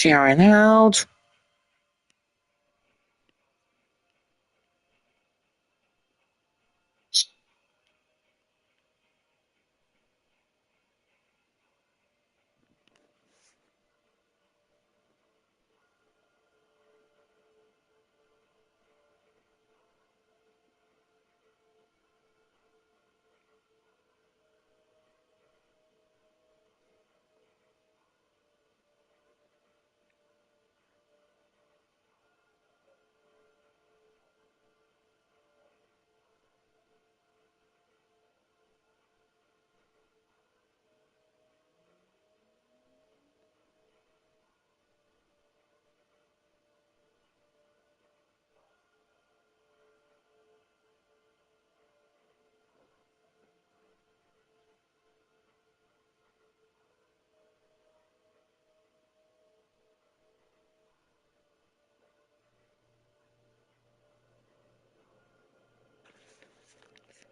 Sharing out.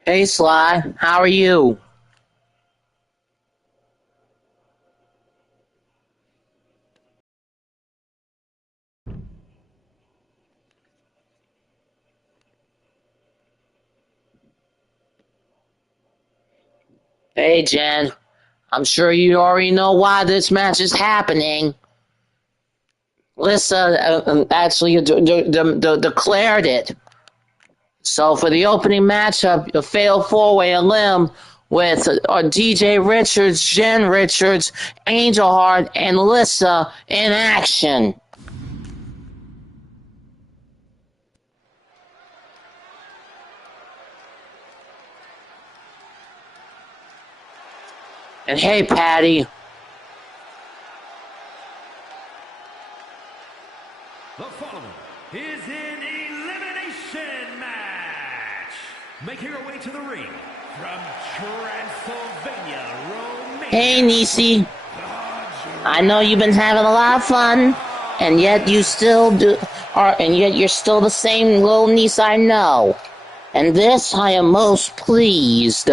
Hey Sly, how are you? Hey Jen, I'm sure you already know why this match is happening. Lissa actually declared it. So for the opening matchup, a fatal four-way limb with DJ Richards, Jen Richards, Angel Heart, and Lissa in action. And hey, Patty. The following is an elimination match. Making her way to the ring from Transylvania, Romania. Hey, Nisi. I know you've been having a lot of fun, and yet you still and yet you're still the same little niece I know. And this I am most pleased.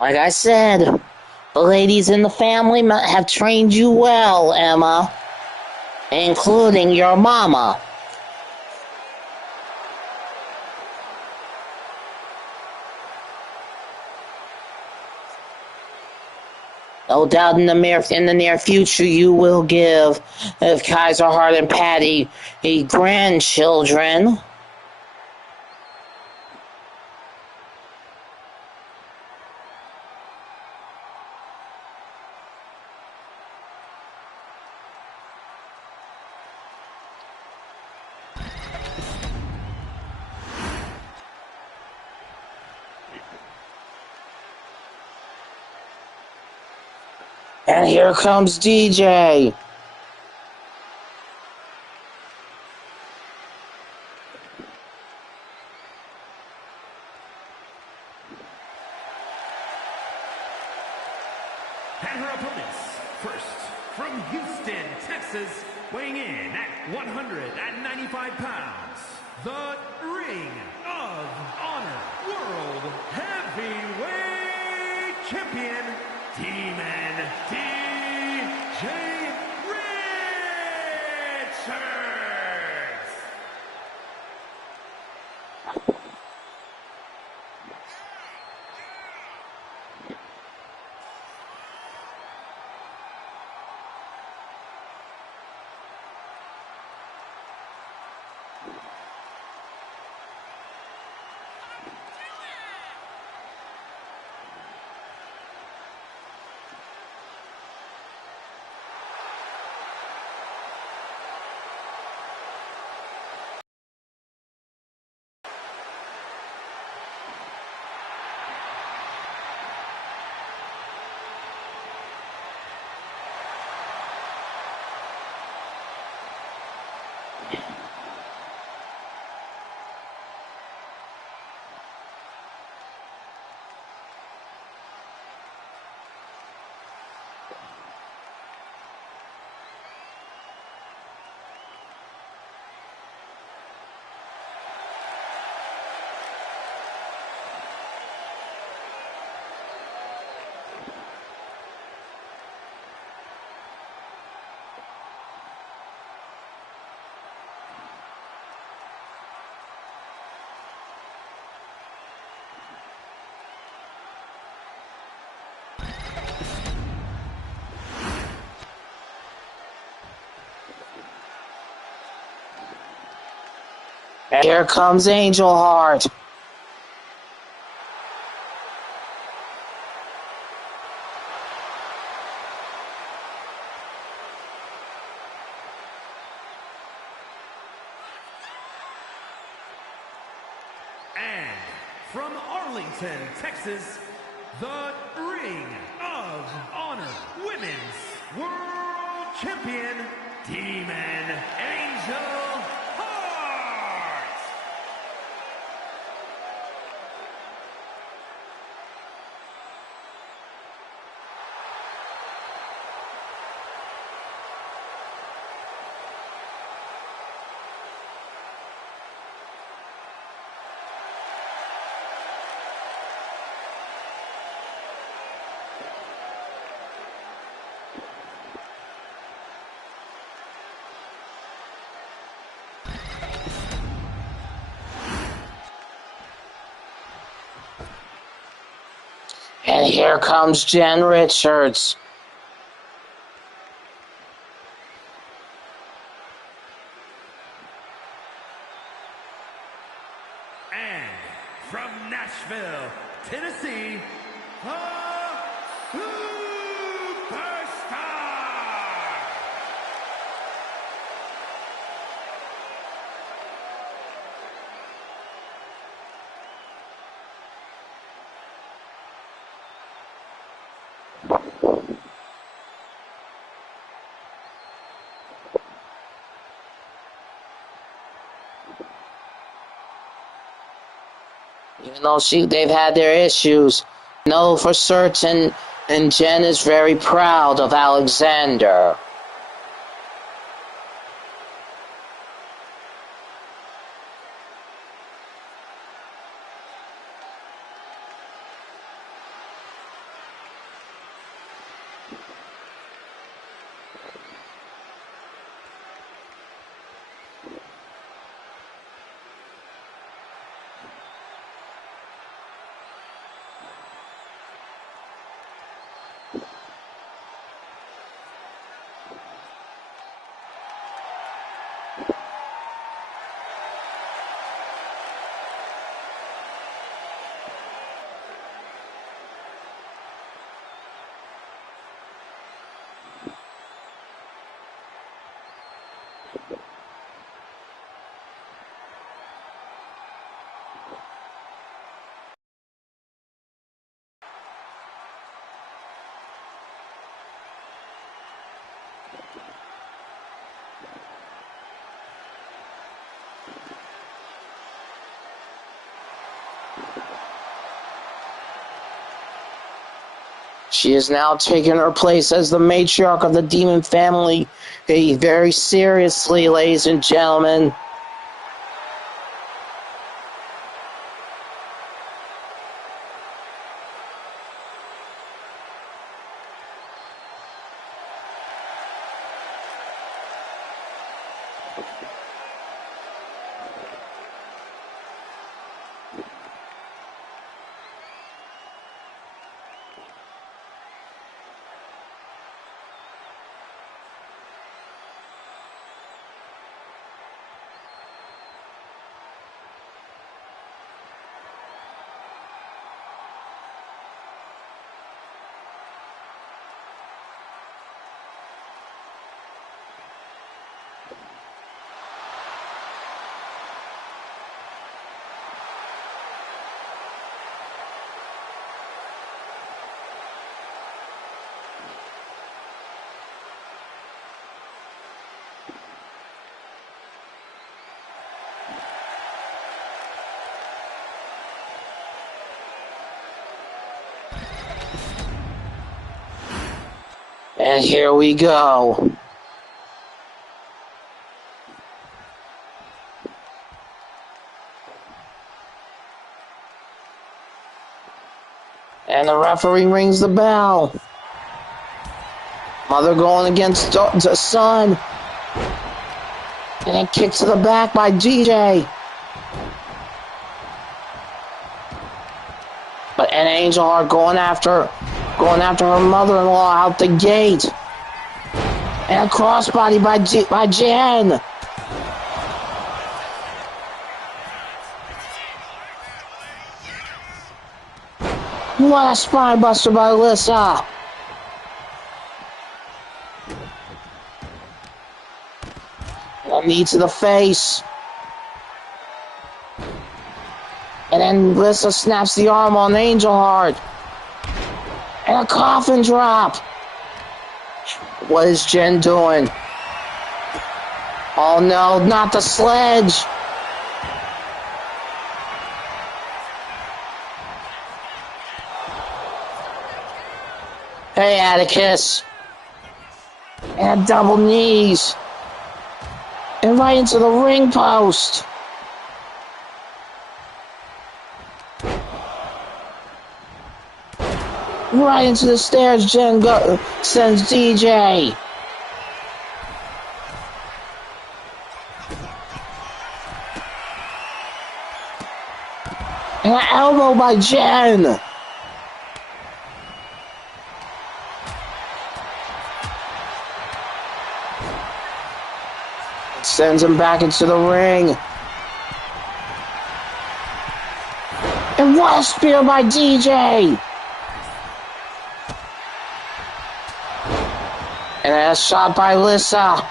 Like I said, the ladies in the family have trained you well, Emma, including your mama. No doubt in the near future you will give Kaiser Hart and Patty grandchildren. And here comes DJ. And her opponents, first, from Houston, Texas, weighing in at 195 pounds, the Ring of Honor World Heavyweight Champion, Demon DJ Richards. And here comes Angel Heart. And from Arlington, Texas, the Ring of Honor Women's World Champion, Demon Angel Heart. And here comes Jen Richards. And from Nashville, Tennessee, the Superstar. Even though they've had their issues, I know for certain, and Jen is very proud of Alexander. She is now taking her place as the matriarch of the Demon family. Hey, very seriously, ladies and gentlemen. And here we go. And the referee rings the bell. Mother going against the son. And a kick to the back by DJ. But an Angel Heart going after her mother-in-law out the gate. And a crossbody by Jen. What a spine buster by Alyssa. A knee to the face. And then Alyssa snaps the arm on Angel Heart. And a coffin drop. What is Jen doing? Oh no, not the sledge. Hey, Atticus. And double knees. And right into the ring post. Right into the stairs, Jen sends DJ. And an elbow by Jen. Sends him back into the ring. And what a spear by DJ. And a shot by Alyssa.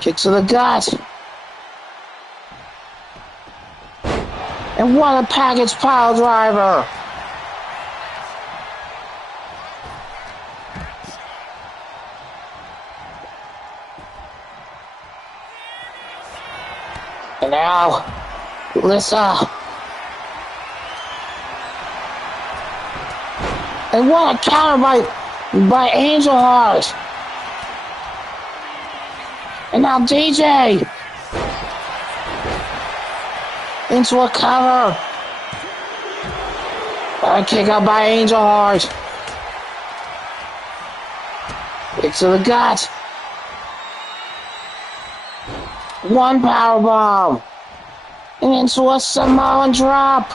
Kick to the gut. And what a package pile driver. And now, Alyssa. And what a counter by Angel Heart. And now DJ. Into a cover. A kick out by Angel Heart. Kick to the gut. One powerbomb. And into a Samoan drop.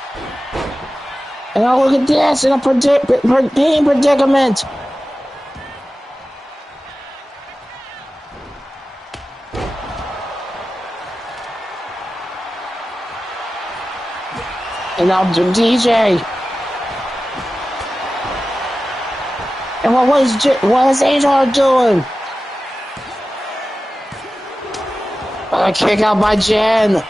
And now look at this in a pain predicament. And now DJ. And what is Angel Heart doing? A kick out by Jen.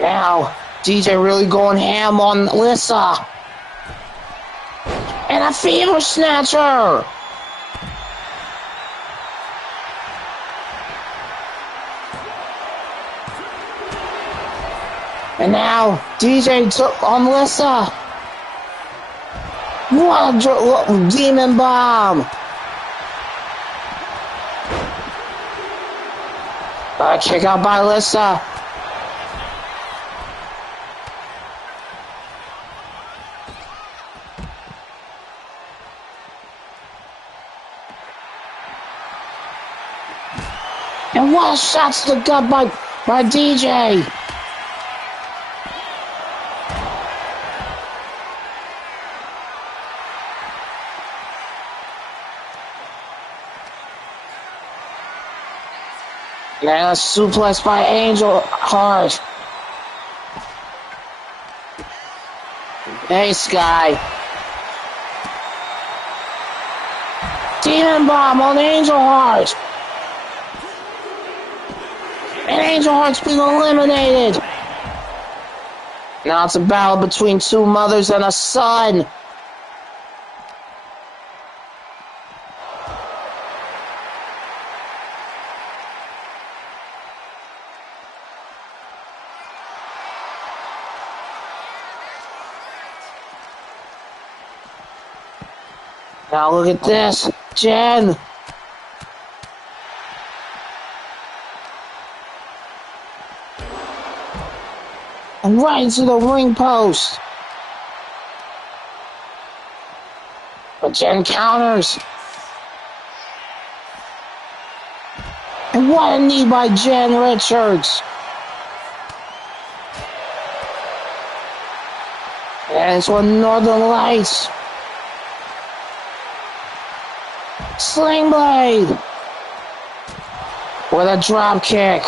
Now, DJ really going ham on Alyssa. And a fever snatcher. And now DJ took on Melissa. What a demon bomb. Kick out by Alyssa. And what a shot to the gut by DJ. And a suplex by Angel Heart. Hey, Sky. Demon Bomb on Angel Heart. And Angel Heart's been eliminated. Now it's a battle between two mothers and a son. Now look at this, Jen. And right into the ring post. But Jen counters. And what a knee by Jen Richards. And it's one Northern Lights. Sling Blade with a drop kick.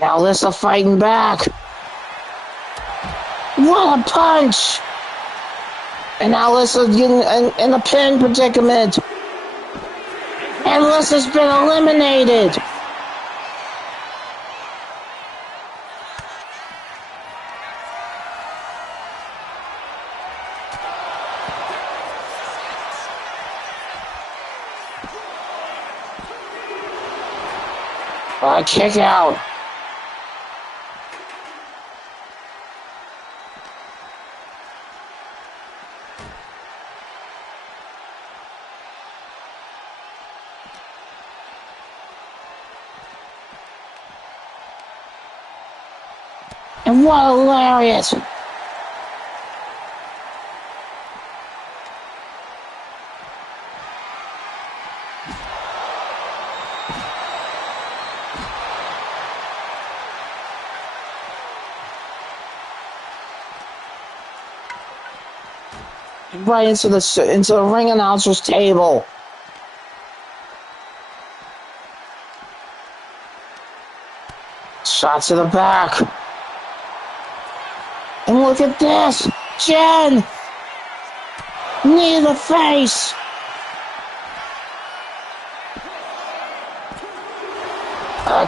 Now Alyssa fighting back. What a punch! And now Alyssa's getting in a pin predicament. And Alyssa's been eliminated. Kick out. And what a lariat. Right into the ring announcer's table. Shot to the back. And look at this. Jen. Knee to the face.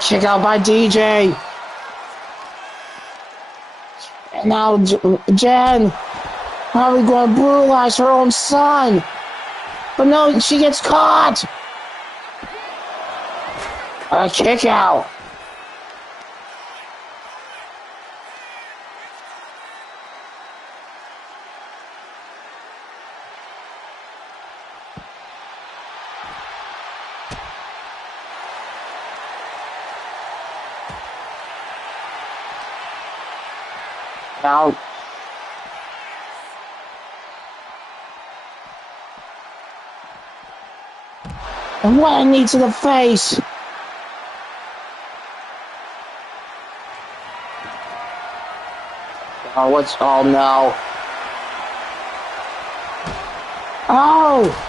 Kick out by DJ. And now Jen. Probably going to brutalize her own son. But no, she gets caught. Kick out. Now, and what a knee to the face. Oh no. Oh!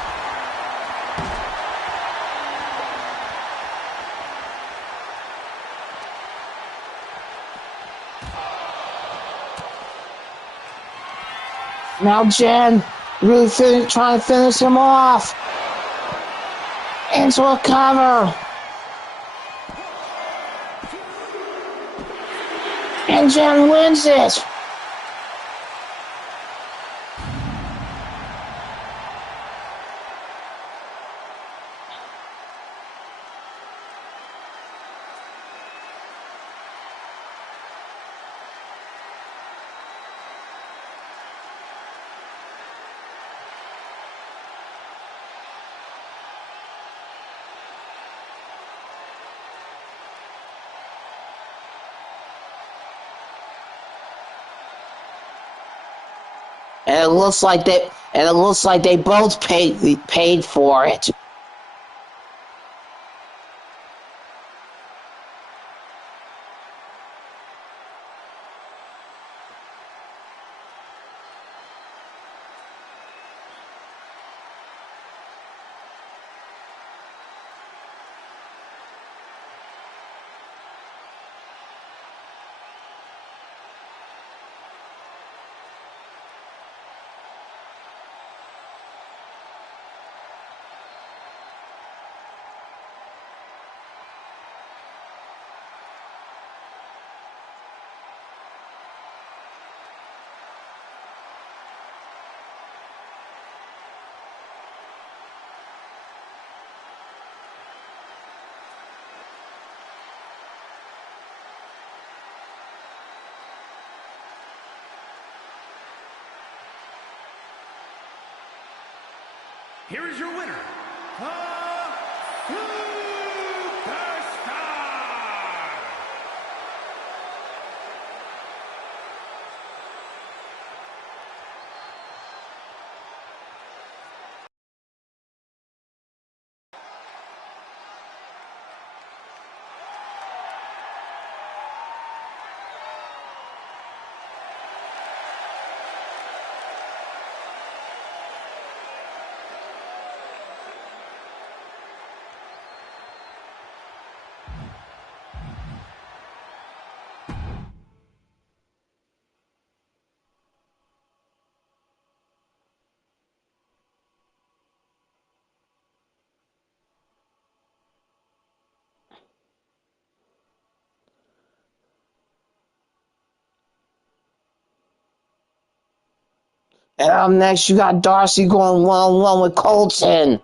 Now Jen really trying to finish him off. Into a cover. and Jen wins it. And it looks like they both paid for it. Here is your winner, the Superstar! And up next, you got Darcy going one-on-one with Colton.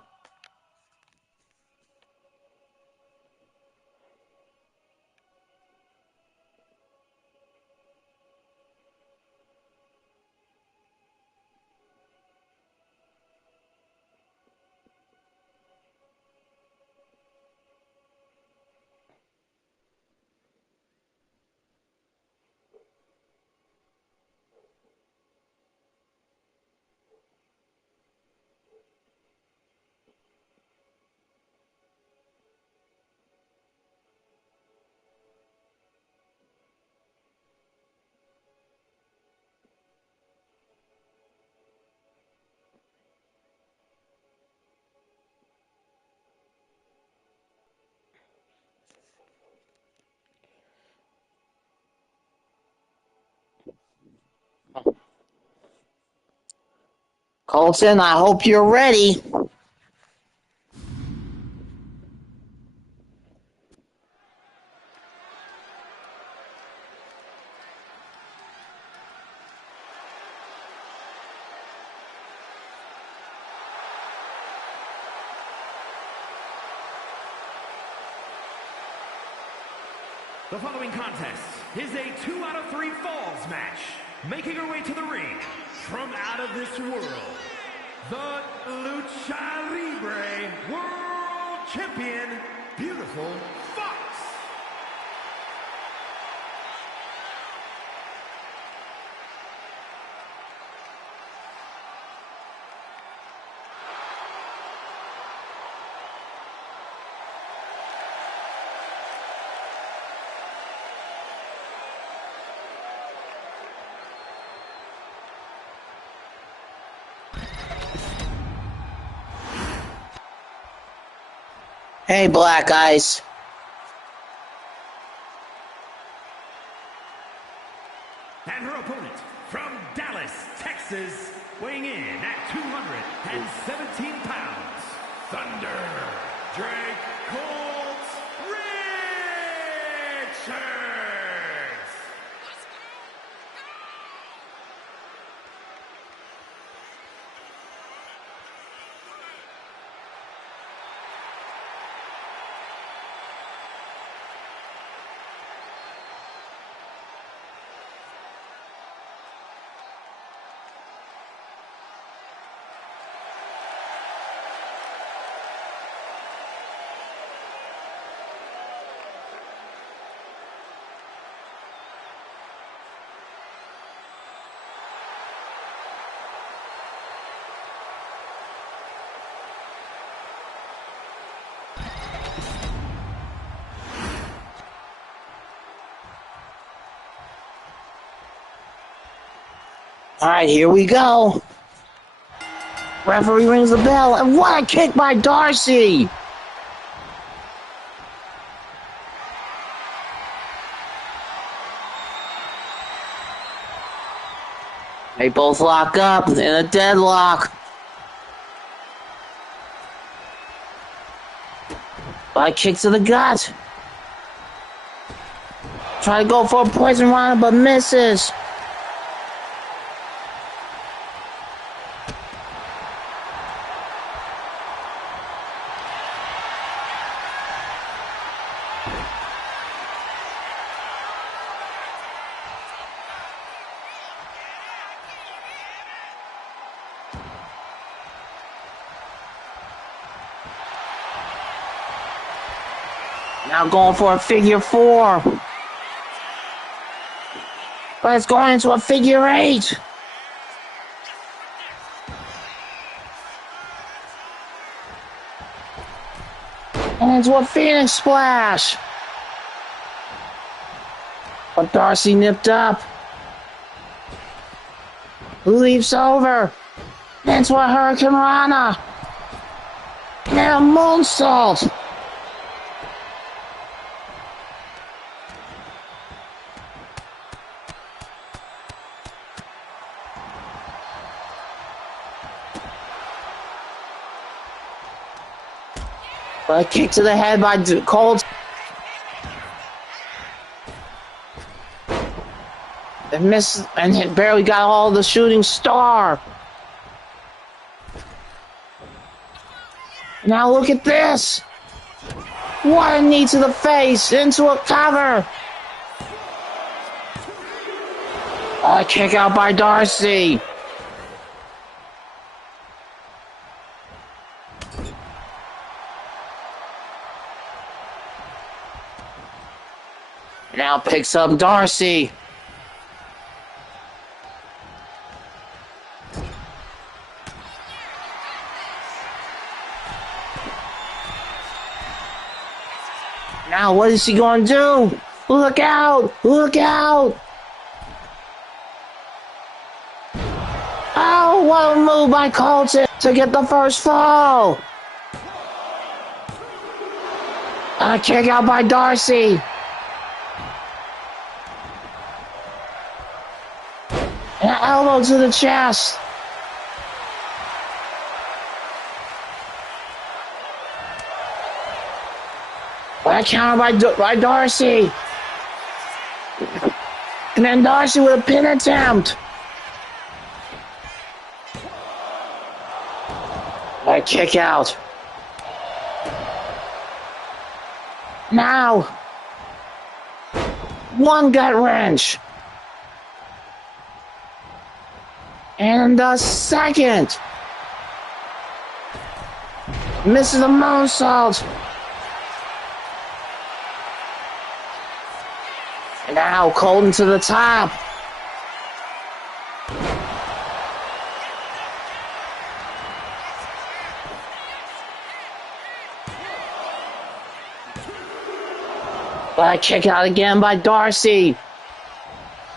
Colton, I hope you're ready. The following contest is a 2 out of 3 falls match. Making her way to the ring from out of this world, the Lucha Libre World Champion, Beautiful Fox. Hey, Black Ice. And her opponent from Dallas, Texas, weighing in at 217 pounds, Thunder Drake Colt Richards. All right, here we go. Referee rings the bell, and what a kick by Darcy! They both lock up in a deadlock. By kick to the gut. Try to go for a poison rana, but misses. Now going for a figure four. But it's going into a figure eight. And into a Phoenix splash. But Darcy nipped up. Leaps over. Into a Hurricane Rana. And a moonsault. But a kick to the head by Colt. And missed and barely got all the shooting star. Now look at this. What a knee to the face into a cover. Oh, a kick out by Darcy. Now picks up Darcy. Now what is he going to do? Look out! Look out! Oh, what a move by Colton to get the first fall. A kick out by Darcy. And an elbow to the chest. But a counter by Darcy. And then Darcy with a pin attempt. A kick out. Now. One gut wrench. And the second. Misses the moonsault. And now Colton to the top. But a kick out again by Darcy.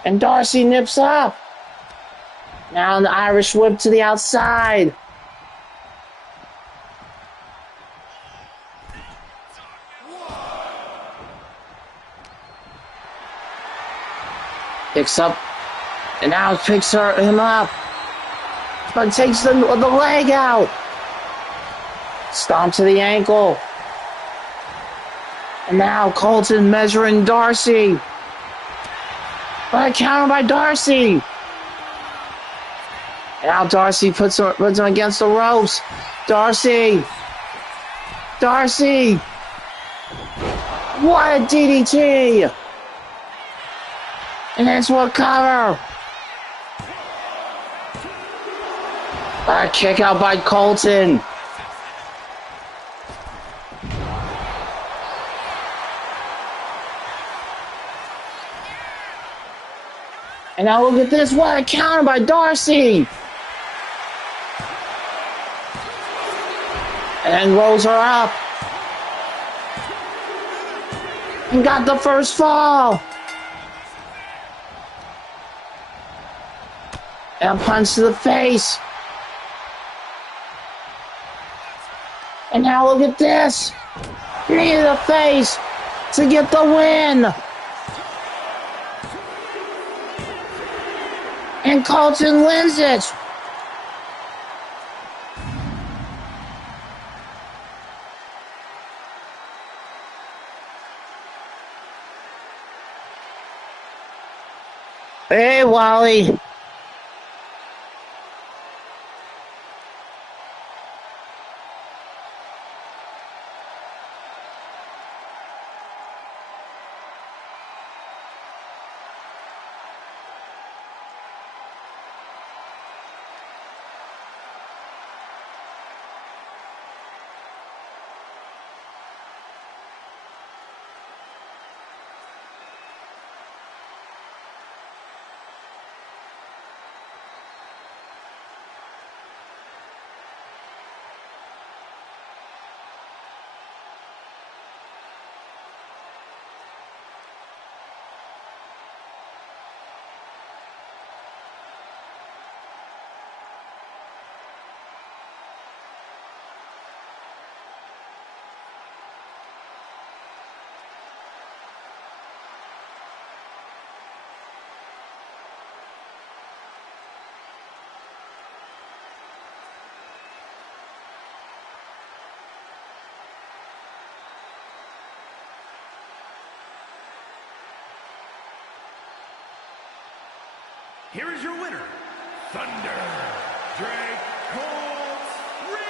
And Darcy nips up. Now the Irish whip to the outside. Picks up. And now picks him up. But takes the leg out. Stomp to the ankle. And now Colton measuring Darcy. But a counter by Darcy. And now Darcy puts him against the ropes. Darcy. Darcy. What a DDT. And that's what cover. A kick out by Colton. And now look at this. What a counter by Darcy. And then rolls her up. And got the first fall. And a punch to the face. And now look at this. Knee to the face to get the win. And Colton wins it. Hey, Wally. Here is your winner, Thunder, Drake Colt Richards.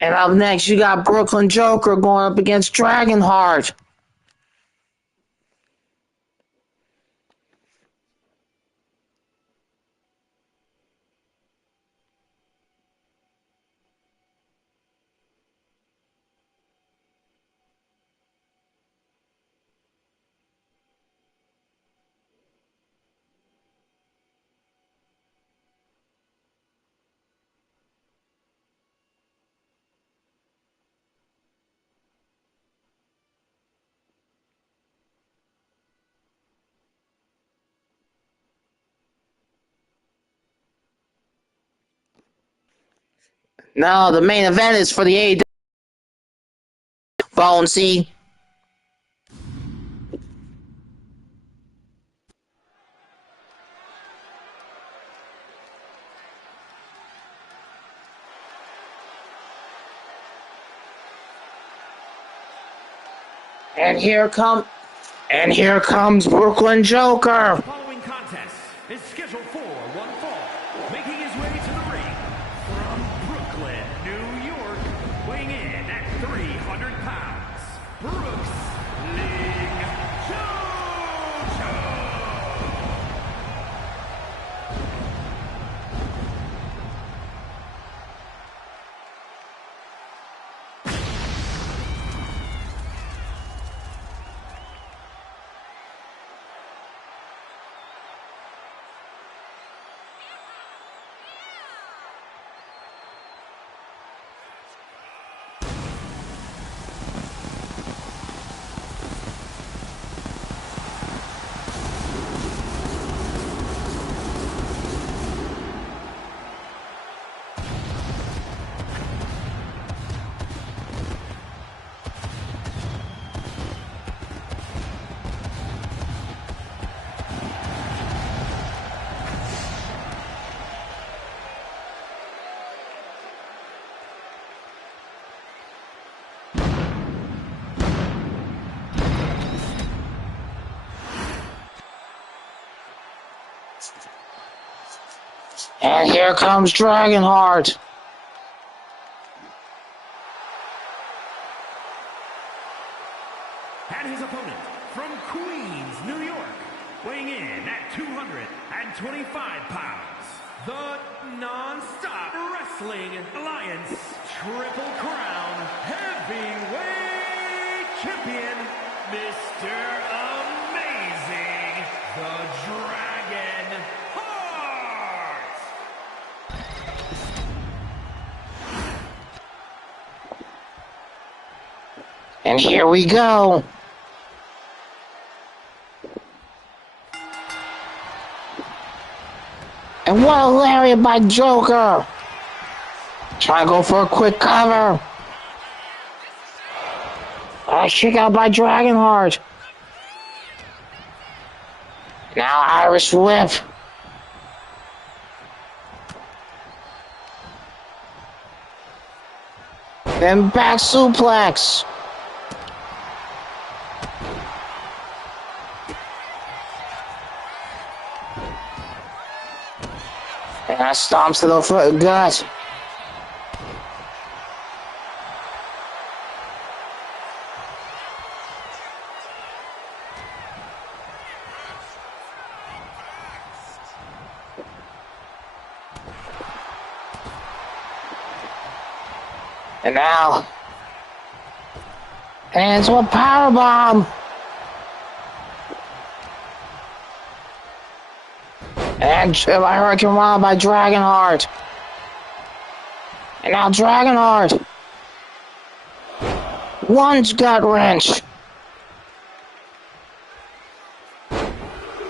And up next, you got Brooklyn Joker going up against Dragonheart. Now, the main event is for the AEW Bonesy. And here comes Brooklyn Joker. The following contest is scheduled for one fall, making his way to the ring from Brooklyn, New York, weighing in at 300 pounds, Brooks Ling Jojo. And here comes Dragonheart. And his opponent from Queens, New York, weighing in at 225 pounds, the Nonstop Wrestling Alliance Triple Crown Heavyweight Champion, Mr. Amazing, the Dragon And here we go. And what a lariat by Joker. Trying to go for a quick cover. Kick out by Dragonheart. Now Irish Whip. Then back suplex. And that stomps to the foot gut. And now, hands with powerbomb. And Hurricane Rana by Dragonheart. And now Dragonheart. One gut wrench.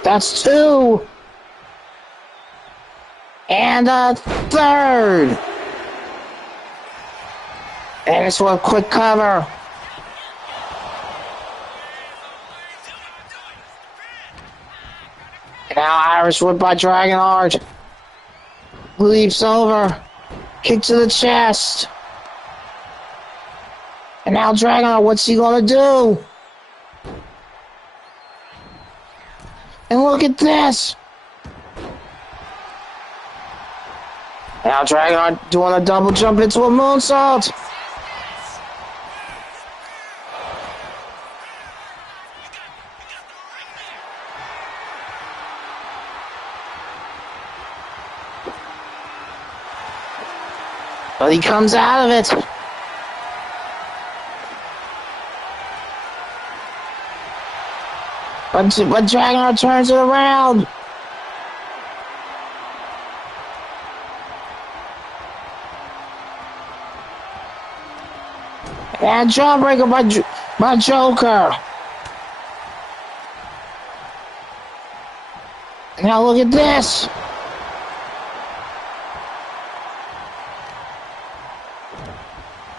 That's two. And a third. And it's a quick cover. And now Irish Whip by Dragonheart. Leaps over. Kick to the chest. And now Dragonheart, what's he gonna do? And look at this. Now Dragonheart doing a double jump into a moonsault. But he comes out of it. But Dragonheart turns it around. And jawbreaker by Joker. Now look at this.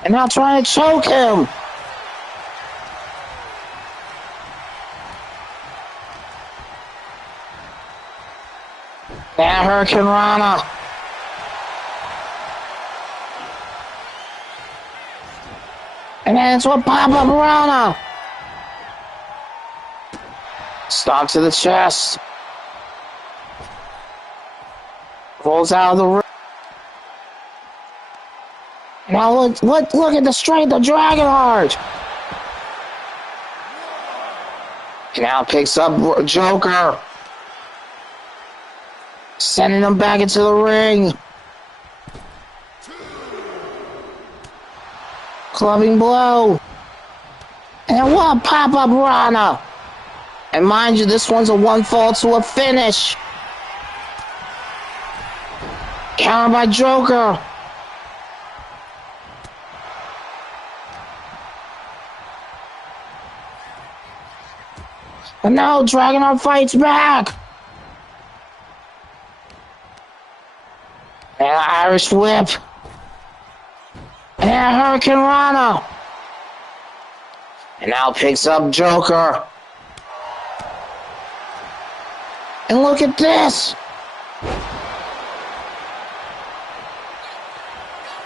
And now trying to choke him. Now Hurricane Rana. And then it's a pop-up Rana. Stomp to the chest. Rolls out of the ring. Now look at the strength of Dragonheart. Now picks up Joker. Sending him back into the ring. Clubbing blow. And what a pop-up Rana. And mind you, this one's a one fall to a finish. Countered by Joker. And now Dragonheart fights back. And Irish Whip. And Hurricane Rana. And now picks up Joker. And look at this.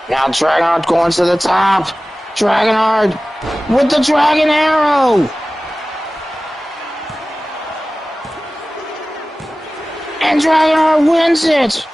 Now Dragonheart going to the top. Dragonheart with the Dragon Arrow. And Dragonheart wins it.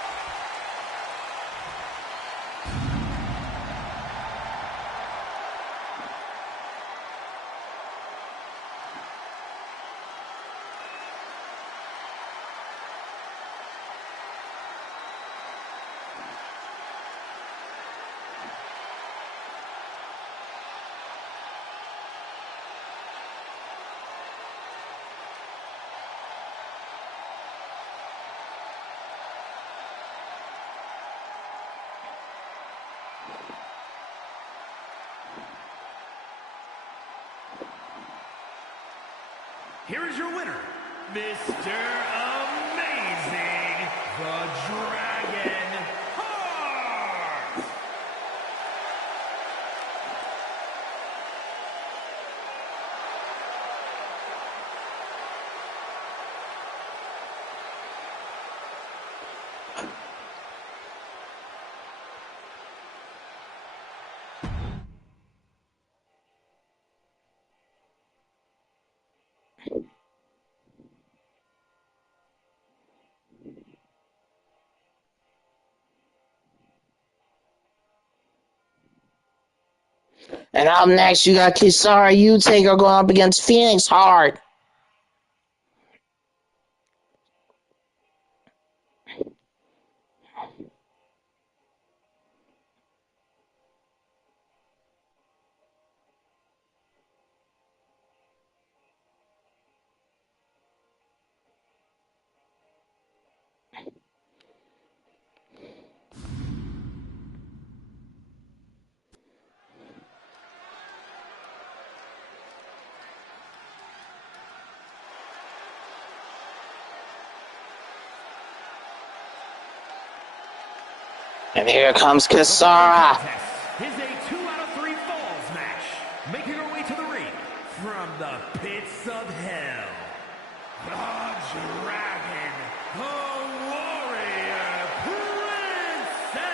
here is your winner, Mr. Amazing, the Dragon Heart. And up next, you got Kisara Utaker going up against Phoenix Hart. And here comes Kisara. Is a 2 out of 3 falls match. Making her way to the ring from the pits of hell. The Dragon, the Warrior Princess.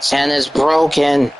Jen is broken.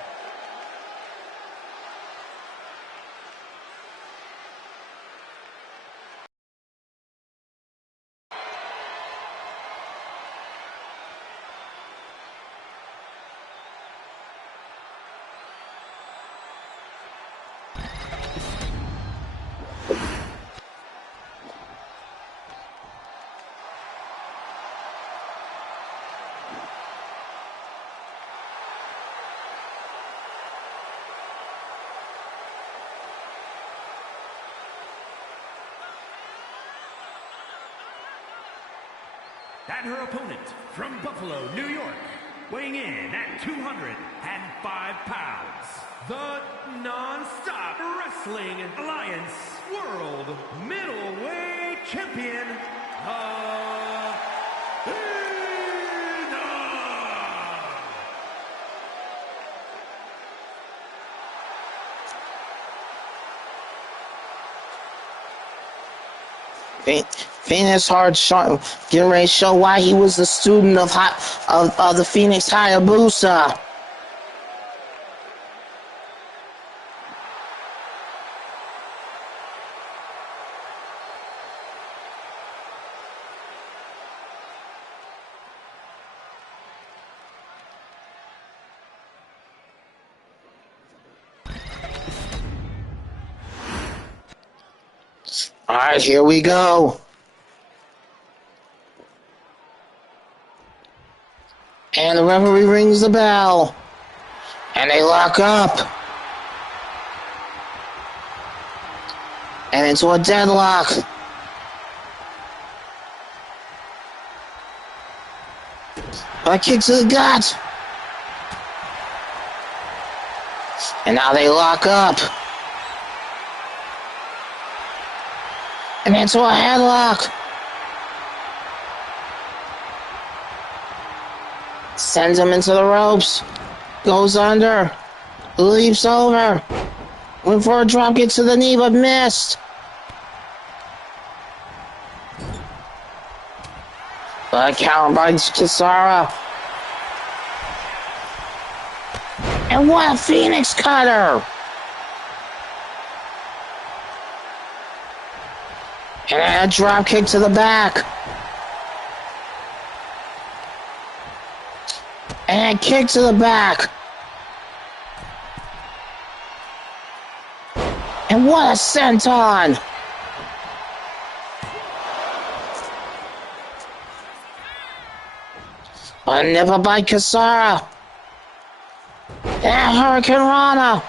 And her opponent from Buffalo, New York, weighing in at 205 pounds, the Nonstop Wrestling Alliance World Middleweight Champion, Phoenix Hart getting ready to show why he was the student of the Phoenix Hayabusa. All right, here we go. And the referee rings the bell. And they lock up. And into a deadlock. A kick to the gut. And now they lock up. And into a headlock. Sends him into the ropes. Goes under. Leaps over. Went for a drop kick to the knee, but missed. But counter by Kisara. And what a Phoenix cutter! And a drop kick to the back. And a kick to the back. And what a senton! A nipple by Kasara. And Hurricane Rana.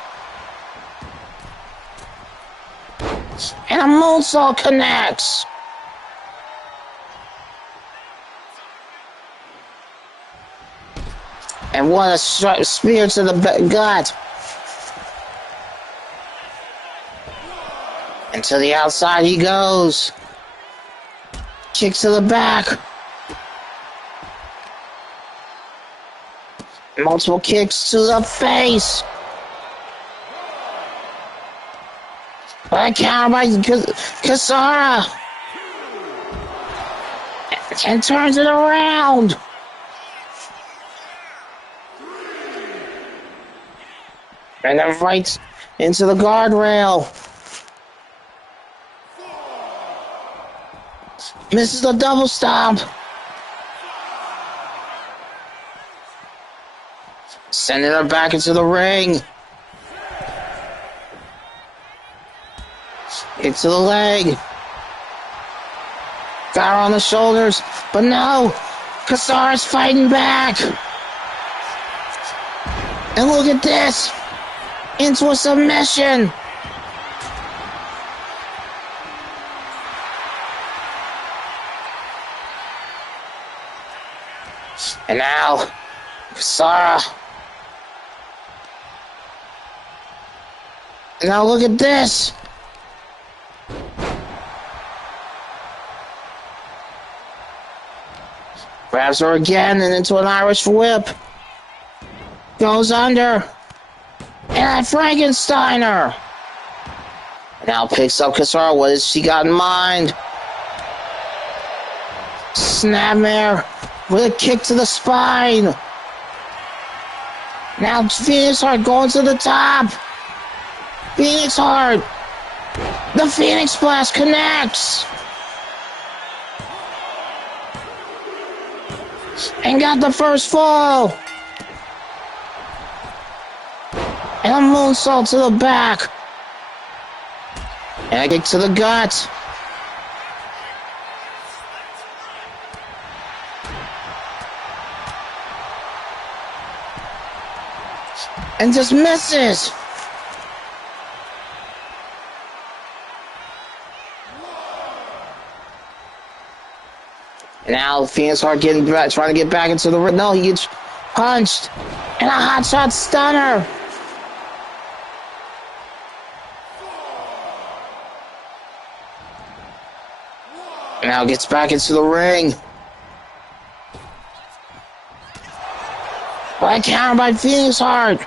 And a moonsault connects. And what a spear to the gut. And to the outside he goes. Kick to the back. Multiple kicks to the face. But a counter by Kasara. And turns it around. And then right into the guardrail. Misses the double stomp. Sending her back into the ring. Into the leg. Got her on the shoulders. But no. Kasara's fighting back. And look at this. Into a submission. And now, Kasara. And now look at this. Grabs her again and into an Irish whip. Goes under. And a Frankensteiner. Now picks up Kasara. What has she got in mind? Snapmare with a kick to the spine. Now Phoenix Heart going to the top. Phoenix Heart. The Phoenix Blast connects. And got the first fall. And a moonsault to the back. And a kick to the gut. And just misses. And now Phoenix Heart getting back, trying to get back into the ring. No, he gets punched. And a hot shot stunner. And now gets back into the ring. By counter by Phoenix Heart.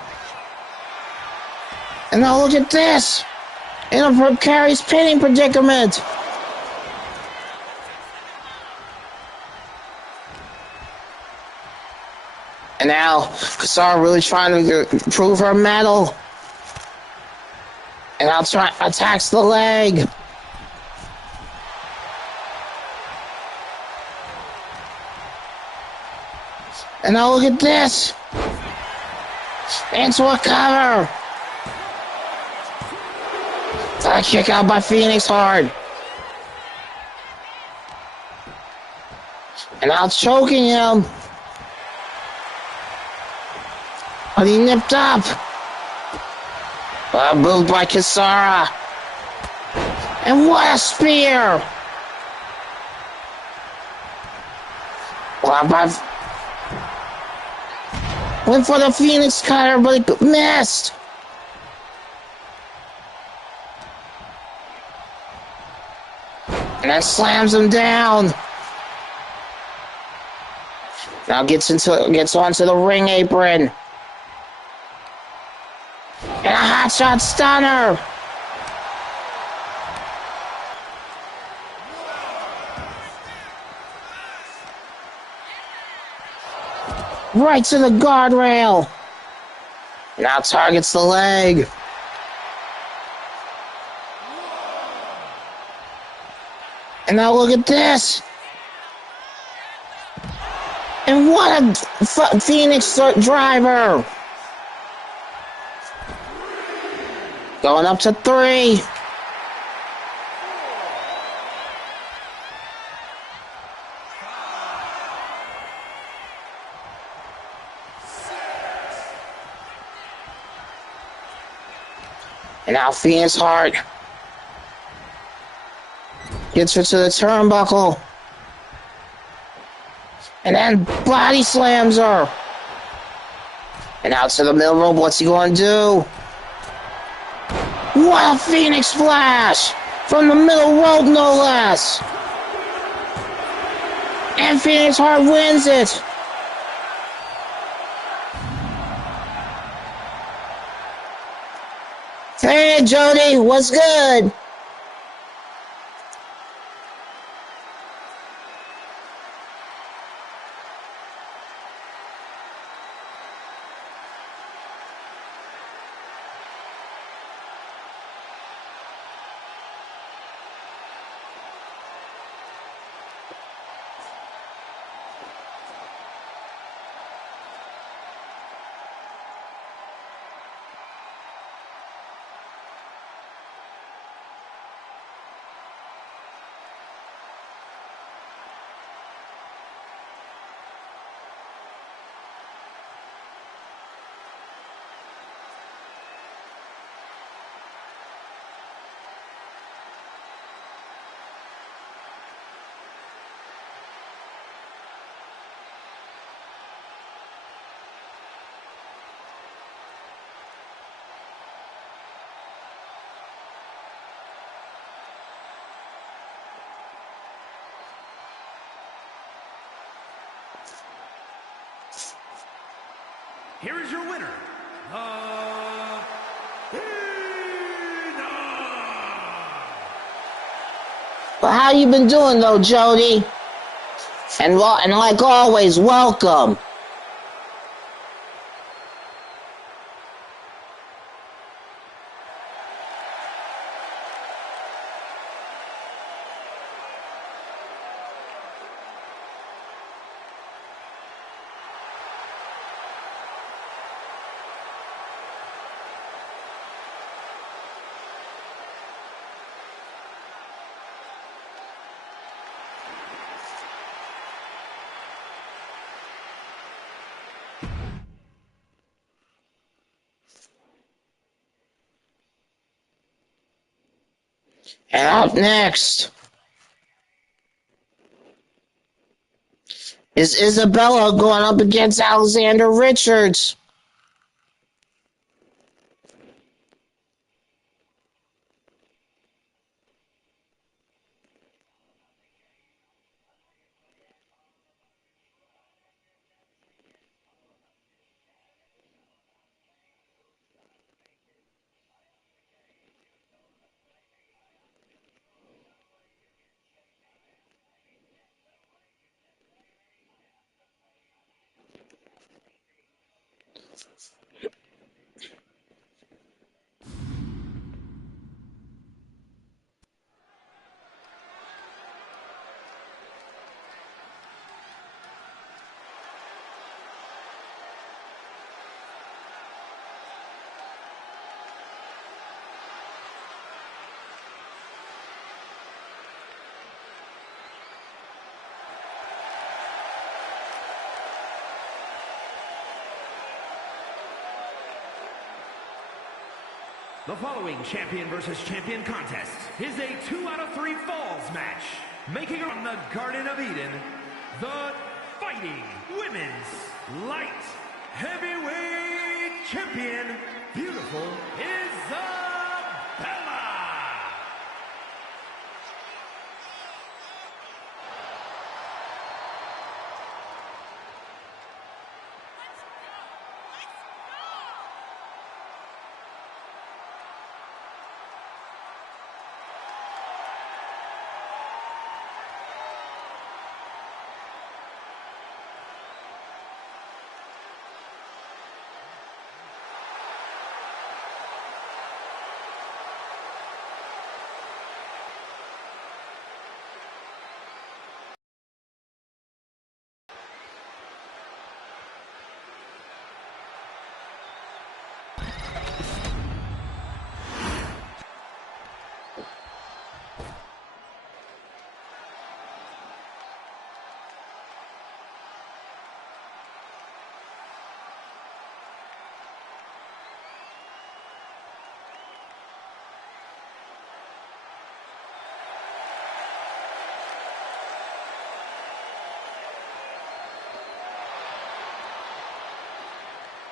And now look at this. In a precarious pinning predicament. And now Kasara really trying to prove her mettle. And now attacks the leg. And now look at this. Into a cover. A kick out by Phoenix Heart. And now choking him. But he nipped up. Moved by Kasara. And what a spear. Went for the Phoenix Cutter, but he missed. And that slams him down. Now gets onto the ring apron. And a hot shot stunner. Right to the guardrail. Now targets the leg. And now look at this. And what a Phoenix driver! Going up to 3. And now Phoenix Hart gets her to the turnbuckle. And then body slams her. And out to the middle rope. What's he going to do? What a Phoenix Splash! From the middle rope, no less. And Phoenix Hart wins it. Hey, Jody, what's good? Here is your winner, Well, how you been doing, though, Jody? And like always, welcome. And up next is Isabella going up against Alexander Richards. The following champion versus champion contest is a 2 out of 3 falls match. Making her from the Garden of Eden, the Fighting Women's Light Heavyweight Champion, beautiful Isabella.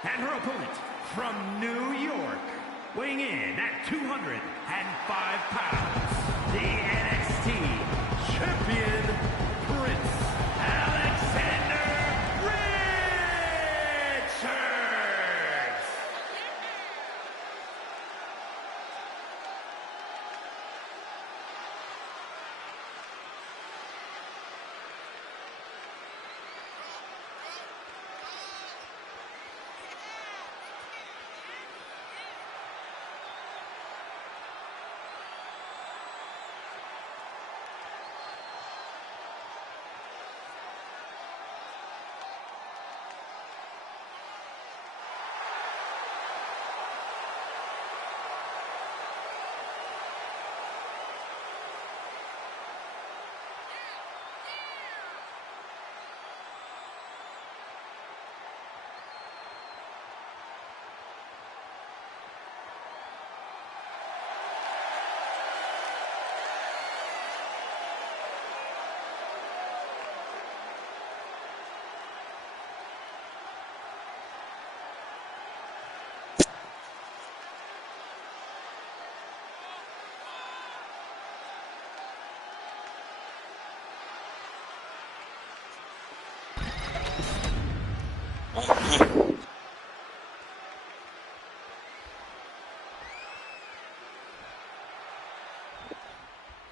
And her opponent from New York, weighing in at 205 pounds, the NXT champion, Prince Alexander Richards.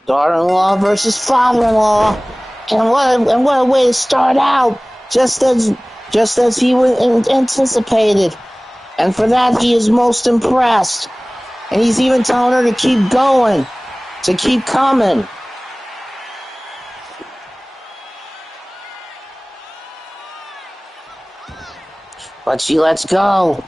Daughter-in-law versus father-in-law, and what a way to start out! Just as he was anticipated, and for that he is most impressed. And he's even telling her to keep going, to keep coming. But she lets go.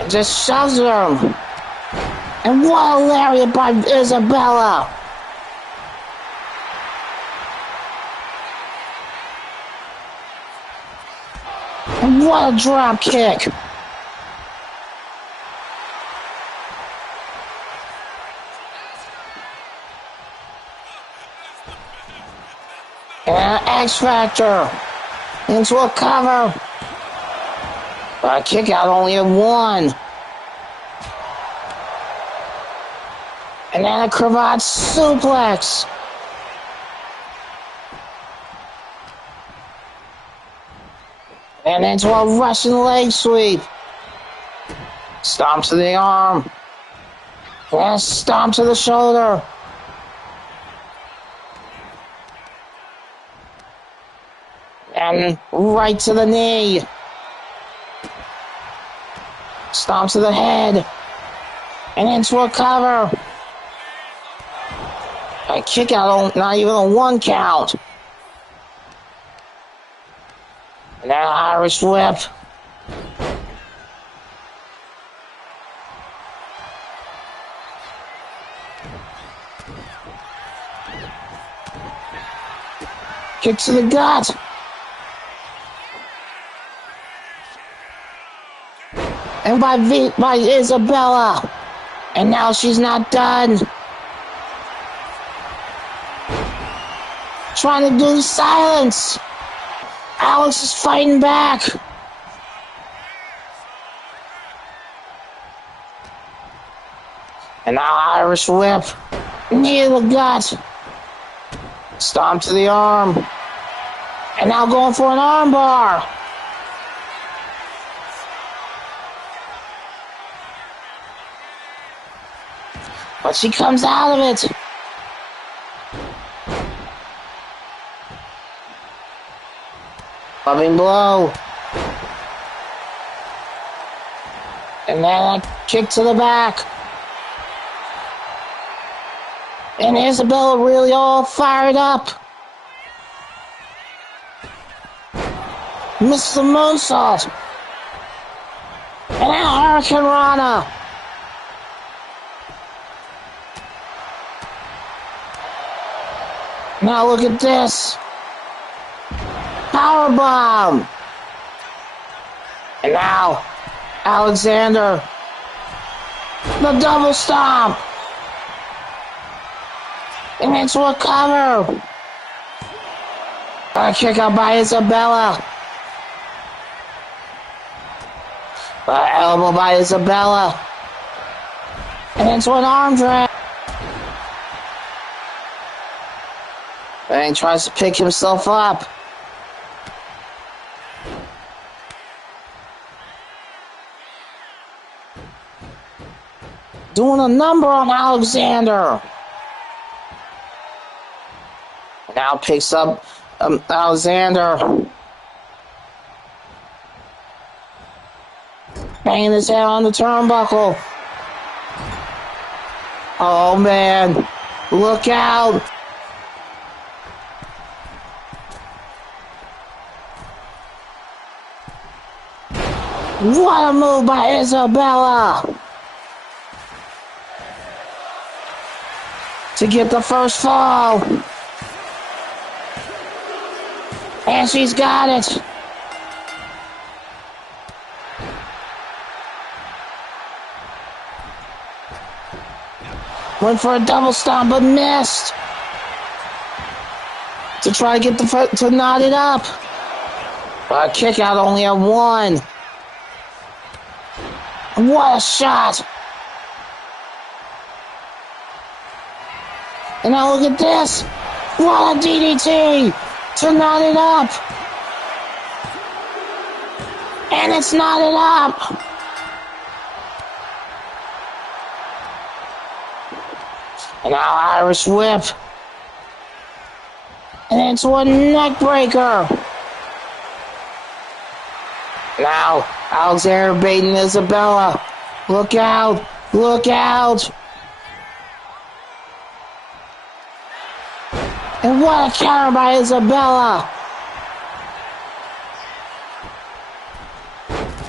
And just shoves her. And what a lariat by Isabella. And what a drop kick. And X Factor into a cover. But a kick out only at one. And then a cravat suplex. And into a Russian leg sweep. Stomp to the arm. And a stomp to the shoulder. And right to the knee. Stomp to the head. And into a cover. A kick out, not even a one count. And now Irish whip. Kick to the gut. And by Isabella. And now she's not done. Trying to do the silence. Alex is fighting back. And now Irish whip. Knee to the gut. Stomp to the arm. And now going for an arm bar. But she comes out of it. Loving blow. And then a kick to the back. And Isabella really all fired up. Misses the moonsault. And now Hurricane Rana. Now look at this. Powerbomb. And now Alexander The double stomp. And into a cover. A kick out by Isabella. Elbow by Isabella. And into an arm drag. And he tries to pick himself up. Doing a number on Alexander. Now picks up Alexander. Banging his head on the turnbuckle. Oh man. Look out. What a move by Isabella. To get the first fall. And she's got it. Went for a double stomp but missed. To try to get to knot it up. But a kick out only at one. What a shot. And now look at this. What a DDT to knot it up. And it's knotted up. And now Irish whip. And into a neck breaker. Now Alexander baiting Isabella. Look out. Look out. And what a counter by Isabella.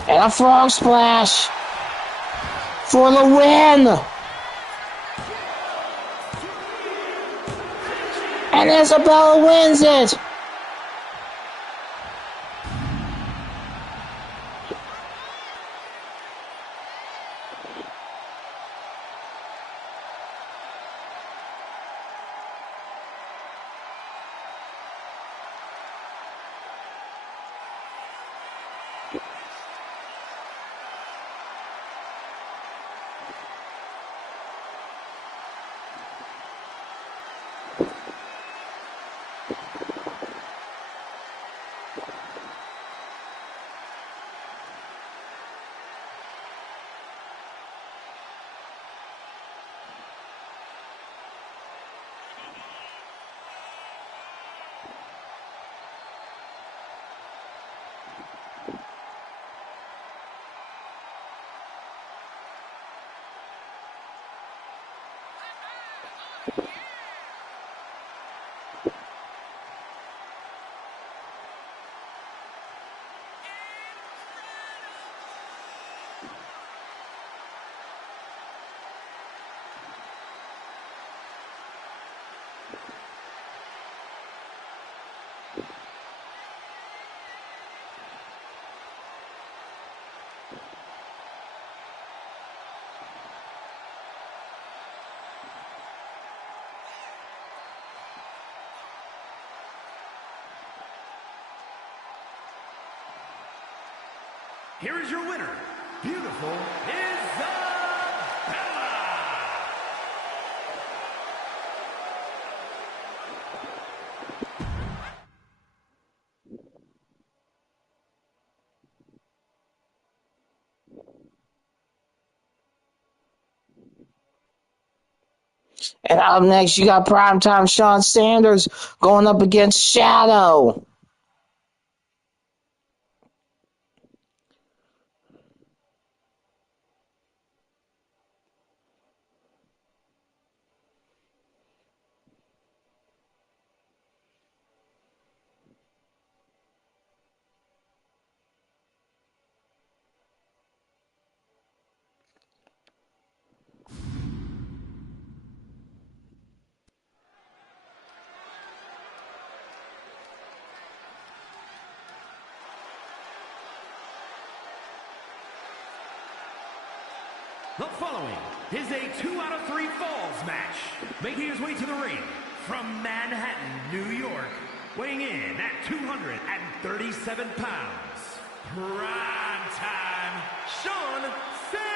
And a frog splash for the win. And Isabella wins it. Here is your winner, beautiful Isabella. And up next, you got primetime Shawn Sanders going up against Shadow. The following is a 2 out of 3 falls match. Making his way to the ring from Manhattan, New York, weighing in at 237 pounds, prime time, Sean Sanders.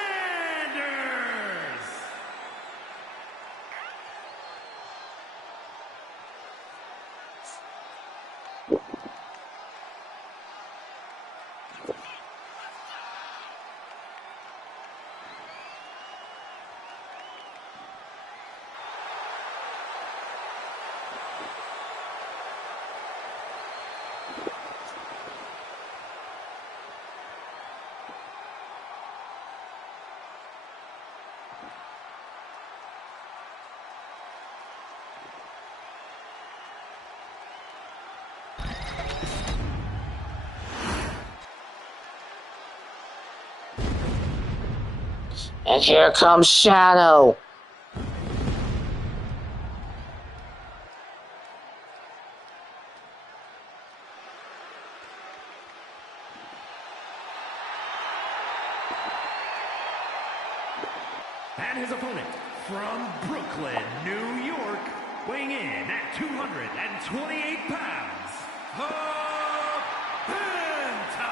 And here comes Shadow. And his opponent from Brooklyn, New York, weighing in at 228 pounds, Penta.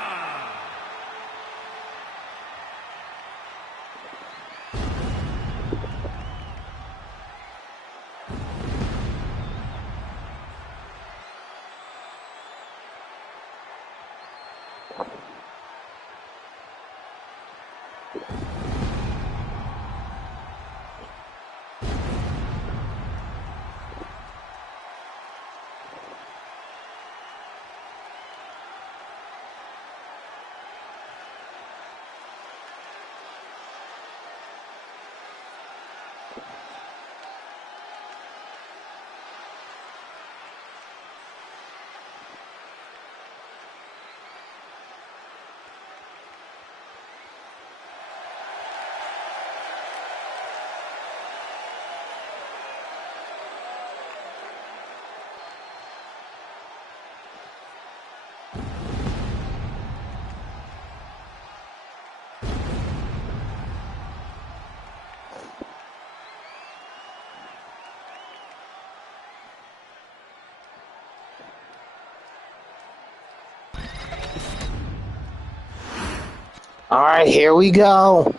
All right, here we go.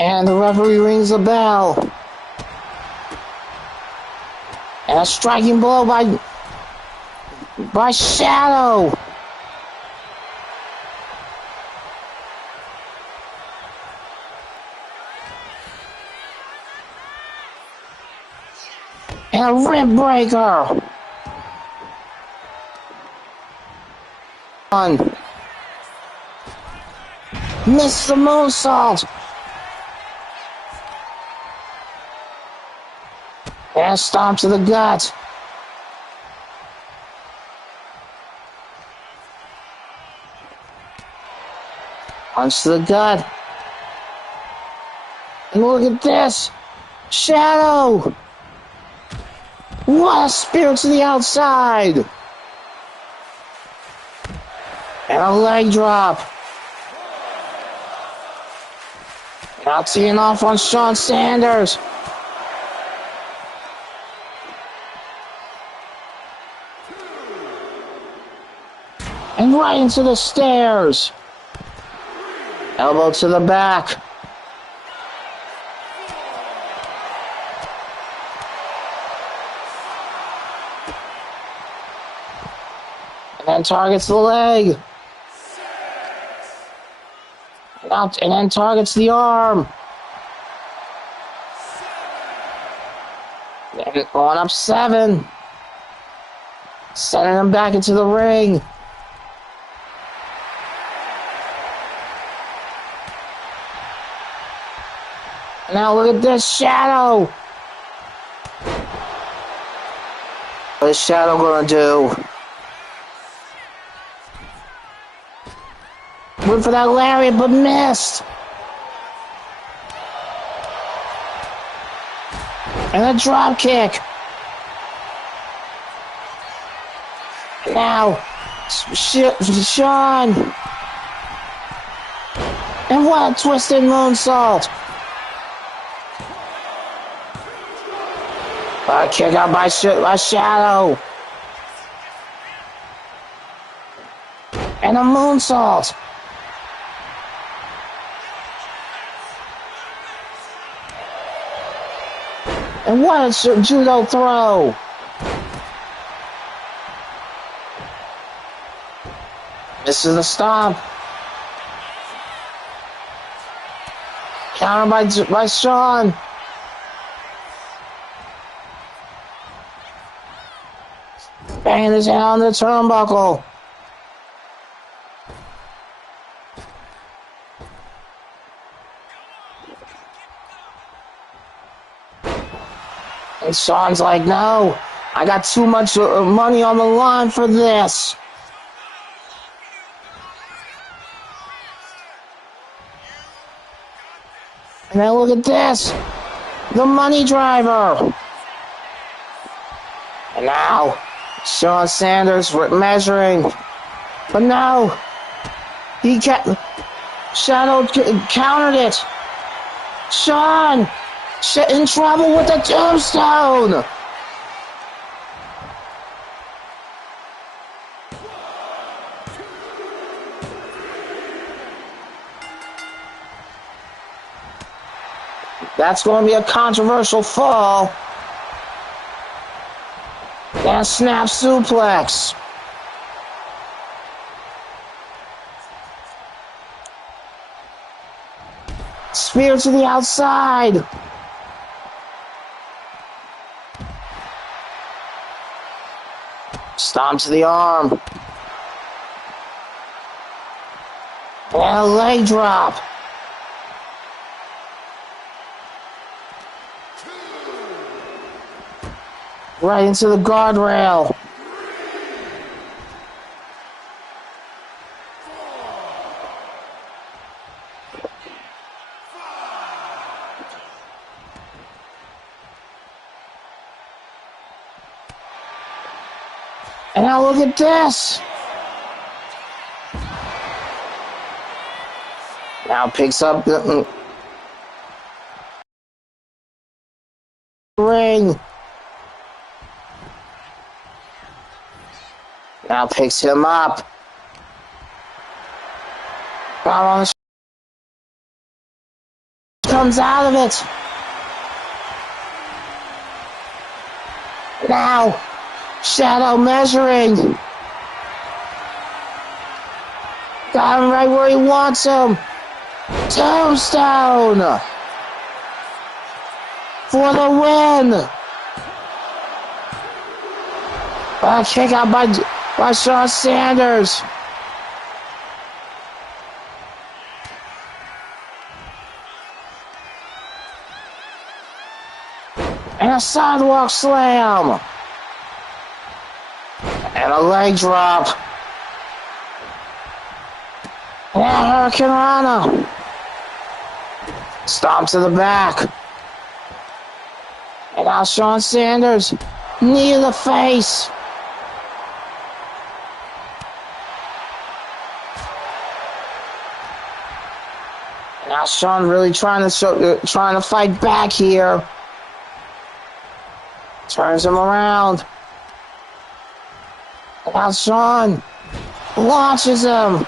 And the referee rings the bell. And a striking blow by Shadow. And a rib breaker. Missed the moonsault. And stomp to the gut. Punch to the gut. And look at this. Shadow. What a spear to the outside. And a leg drop. Now teeing off on Sean Sanders. And right into the stairs. Elbow to the back. And then targets the leg. And then targets the arm. And going up 7. Sending him back into the ring. And now look at this Shadow. What is Shadow gonna do? Went for that lariat, but missed. And a drop kick. Now, Sean. And what a twisted moonsault. Kick out by Shadow. And a moonsault. And what a judo throw. Misses the stomp. Counter by Shawn. Banging his head on the turnbuckle. And Shawn's like, no, I got too much money on the line for this. And then look at this, the money driver. And now, Shawn Sanders measuring. But no, Shadow countered it. Shawn in trouble with the tombstone. That's going to be a controversial fall. And snap suplex. Spear to the outside. Stomp to the arm. And a leg drop. Right into the guardrail. And now look at this. Now picks up the ring. Now picks him up. Comes out of it. Now, Shadow measuring. Got him right where he wants him. Tombstone for the win. Kick out by Shawn Sanders. And a sidewalk slam. And a leg drop. And a Hurricane Rana. Stomp to the back. And now Shawn Sanders. Knee to the face. Now Shawn really trying to fight back here. Turns him around. And now Shawn launches him.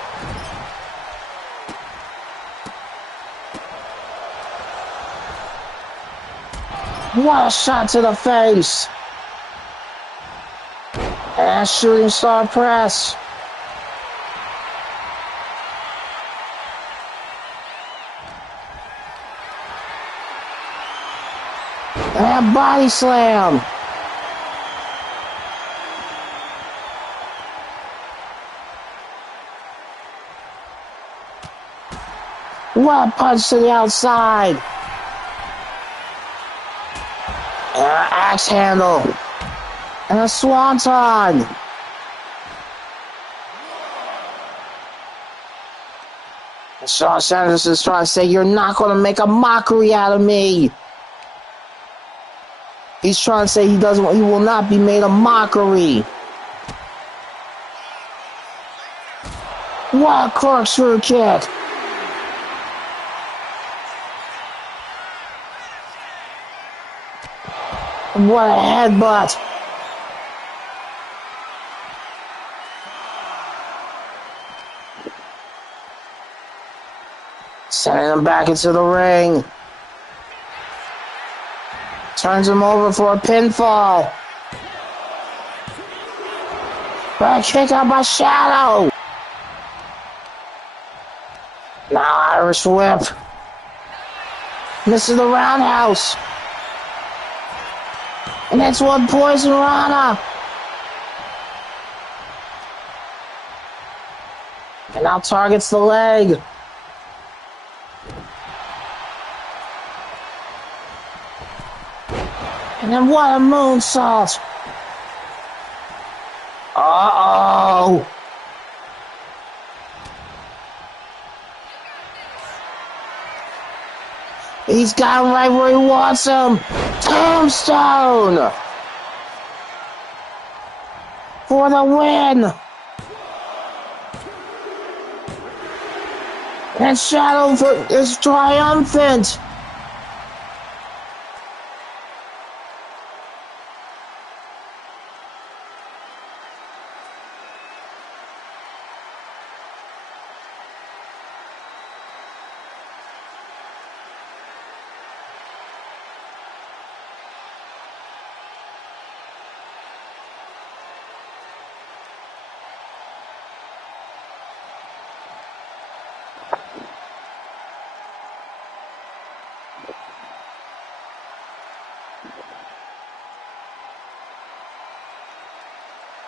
What a shot to the face. And a shooting star press. And a body slam. What a punch to the outside. And an axe handle. And a swanton. And Shawn Sanders is trying to say, you're not going to make a mockery out of me. He's trying to say he will not be made a mockery. What a corkscrew kick. What a headbutt. Sending him back into the ring. Turns him over for a pinfall. Back kick out by Shadow. Now Irish whip. Misses the roundhouse. And that's one Poison Rana. And now targets the leg. And then what a moonsault. Uh-oh. He's got him right where he wants him. Tombstone. For the win. And Shadow is triumphant.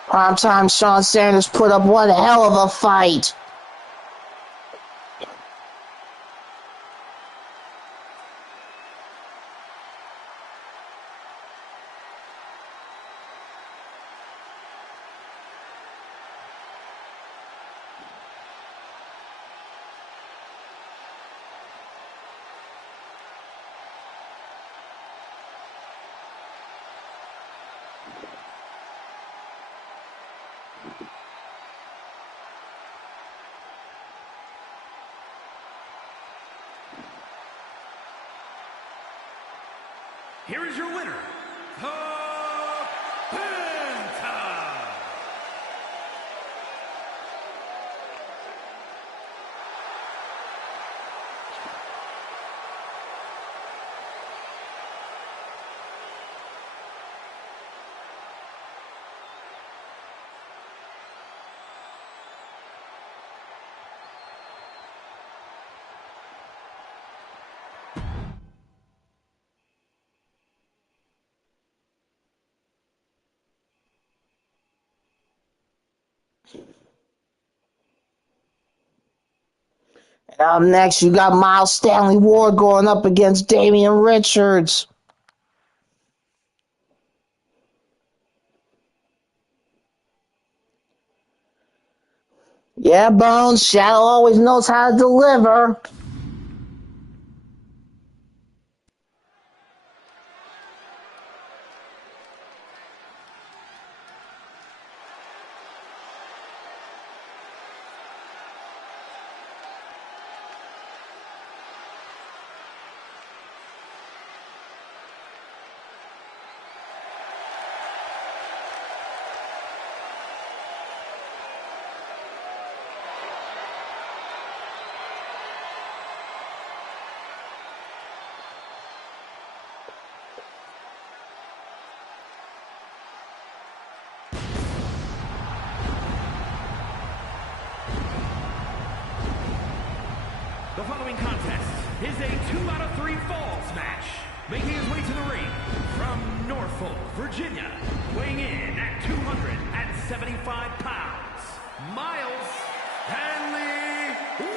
Primetime Shawn Sanders put up one hell of a fight. Here is your winner, the Phantom. And up next, you got Miles Stanley Ward going up against Damian Richards. Yeah, Bones, Shadow always knows how to deliver. The following contest is a 2 out of 3 falls match. Making his way to the ring from Norfolk, Virginia, weighing in at 275 pounds, Miles Stanley Ward.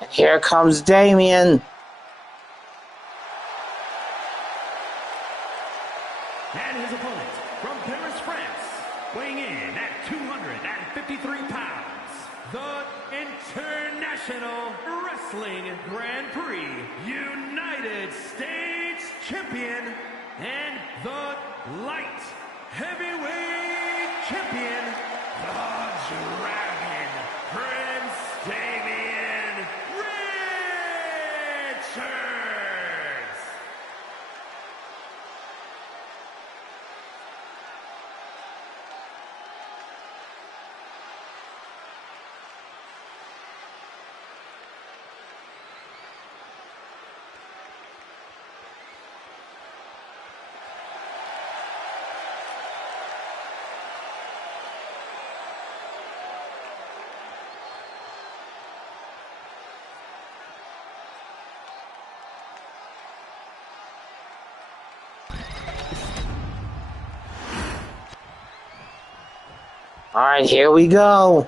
And here comes Damien. And his opponent from Paris, France, weighing in at 253 pounds, the International Wrestling Grand Prix United States Champion and the Light Heavyweight Champion, the Dragon, Prince Damien Richards. All right, here we go.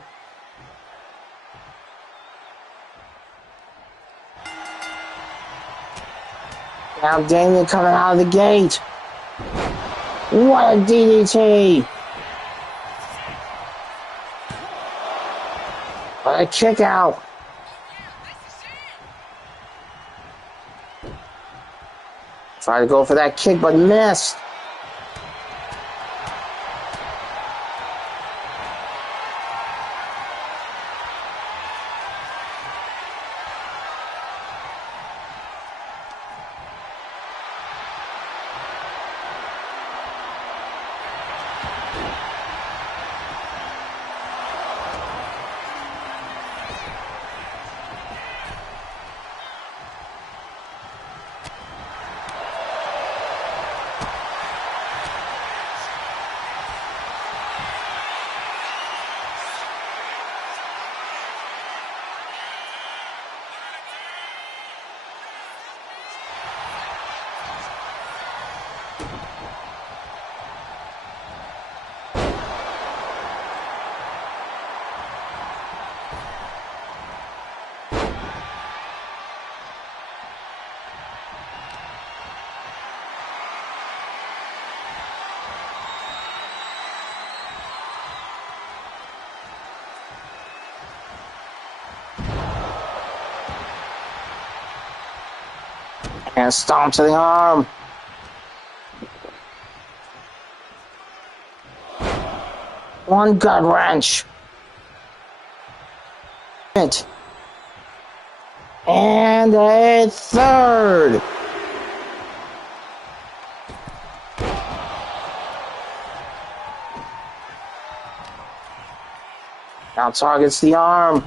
Now Damien coming out of the gate. What a DDT. What a kick out. Tried to go for that kick, but missed. And stomp to the arm. One gut wrench. And a third. Now targets the arm.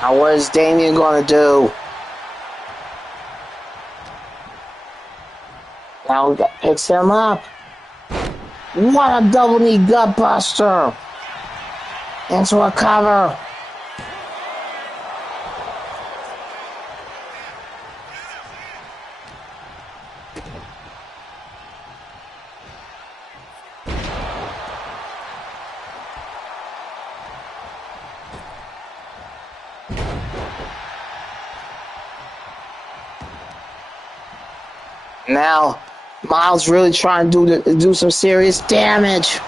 Now what is Damien going to do? Now picks him up. What a double knee gut buster. Into a cover. Now, Miles really trying to do some serious damage.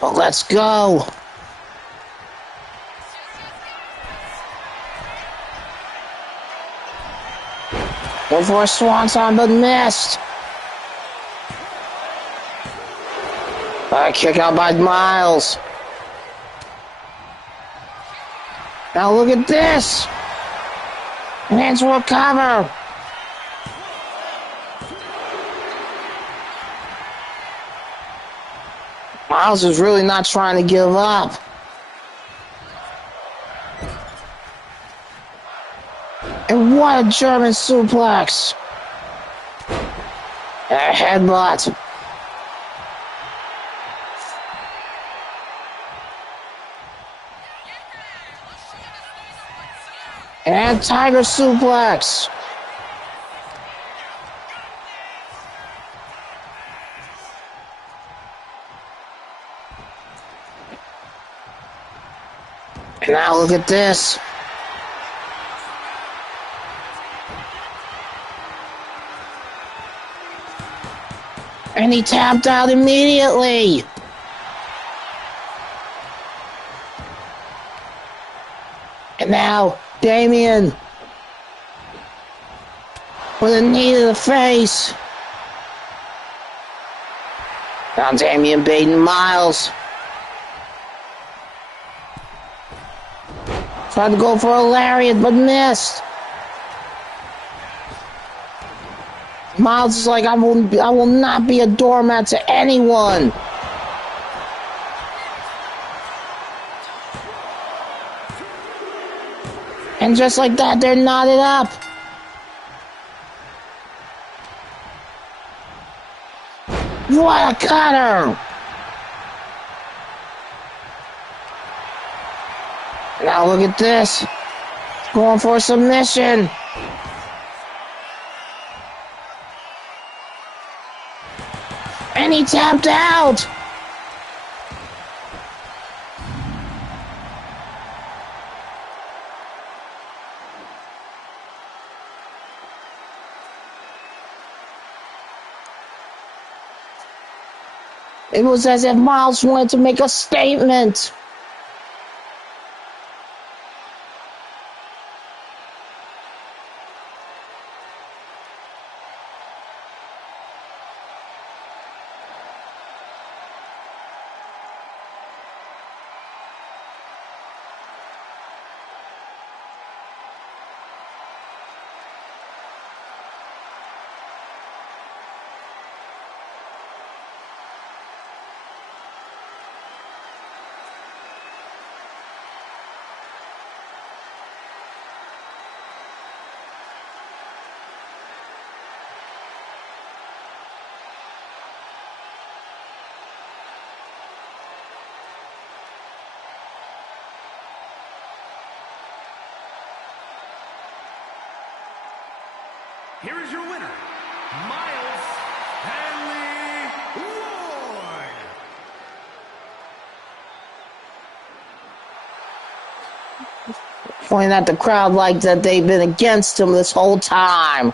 Well, let's go. Went for a swanton, but missed. Kick out by Miles. Now look at this. And to recover. Miles is really not trying to give up. And what a German suplex. A headbutt. And Tiger suplex. And now look at this. And he tapped out immediately. And now Damien with a knee to the face. Now Damien baiting Miles. Tried to go for a lariat, but missed. Miles is like, I will not be a doormat to anyone. And just like that, they're knotted up. What a cutter! Now look at this. Going for a submission. And he tapped out. It was as if Miles wanted to make a statement. Here is your winner, Miles Stanley Ward. Pointing at the crowd like that they've been against him this whole time.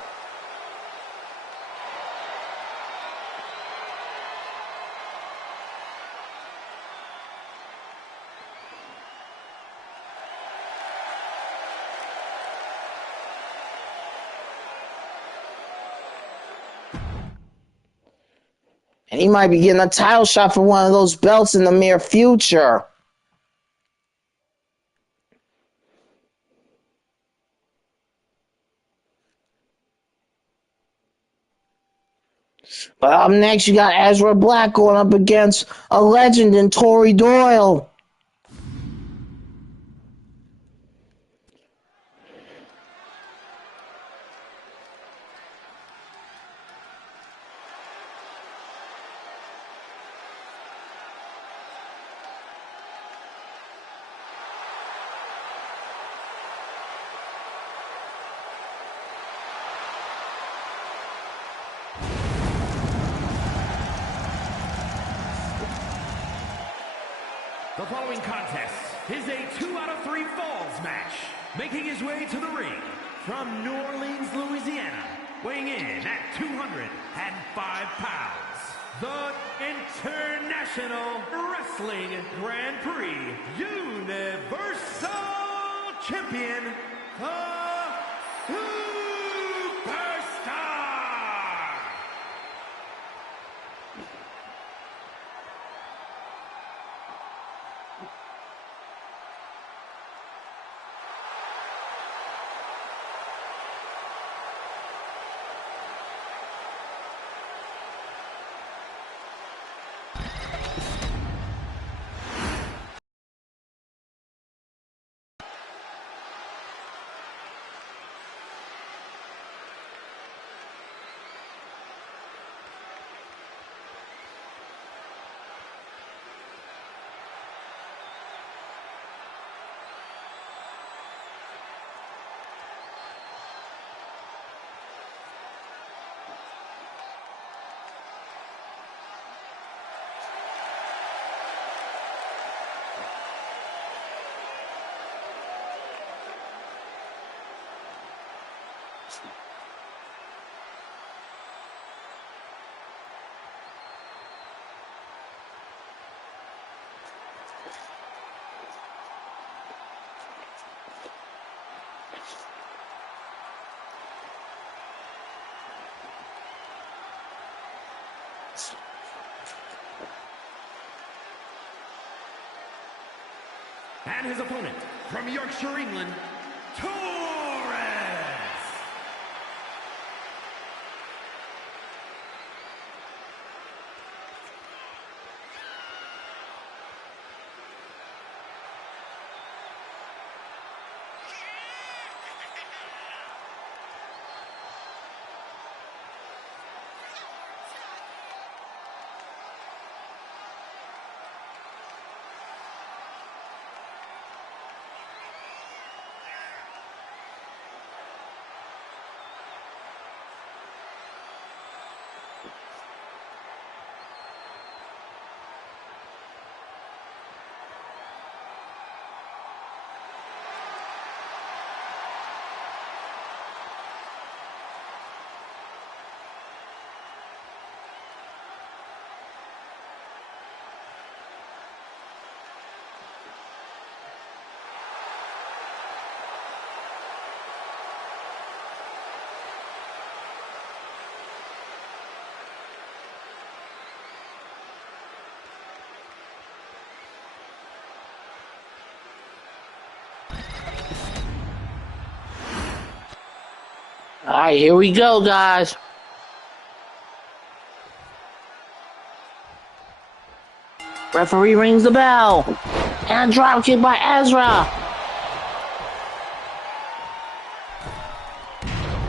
And he might be getting a title shot for one of those belts in the near future. But up next, you got Ezra Black going up against a legend in Tori Doyle. The following contest is a 2 out of 3 falls match. Making his way to the ring from New Orleans, Louisiana, weighing in at 205 pounds, the International Wrestling Grand Prix Universal Champion, the Superstar. And his opponent, from Yorkshire, England, Torres! Alright, here we go, guys. Referee rings the bell. And a drop kick by Ezra.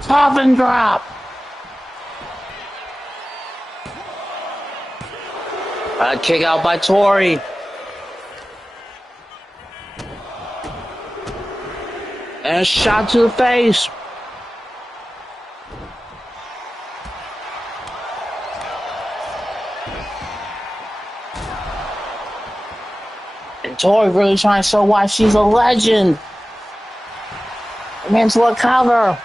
Coffin drop. A kick out by Tori. And a shot to the face. And Tori really trying to show why she's a legend. Into a cover.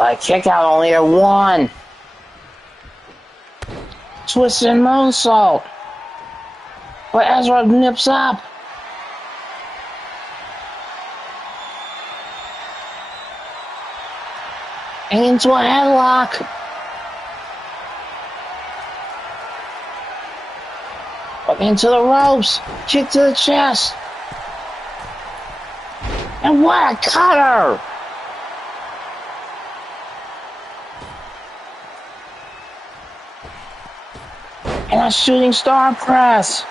A kick out only at one. Twisted moonsault. But Ezra nips up. And into a headlock. But into the ropes. Kick to the chest. And what a cutter! And a shooting star press.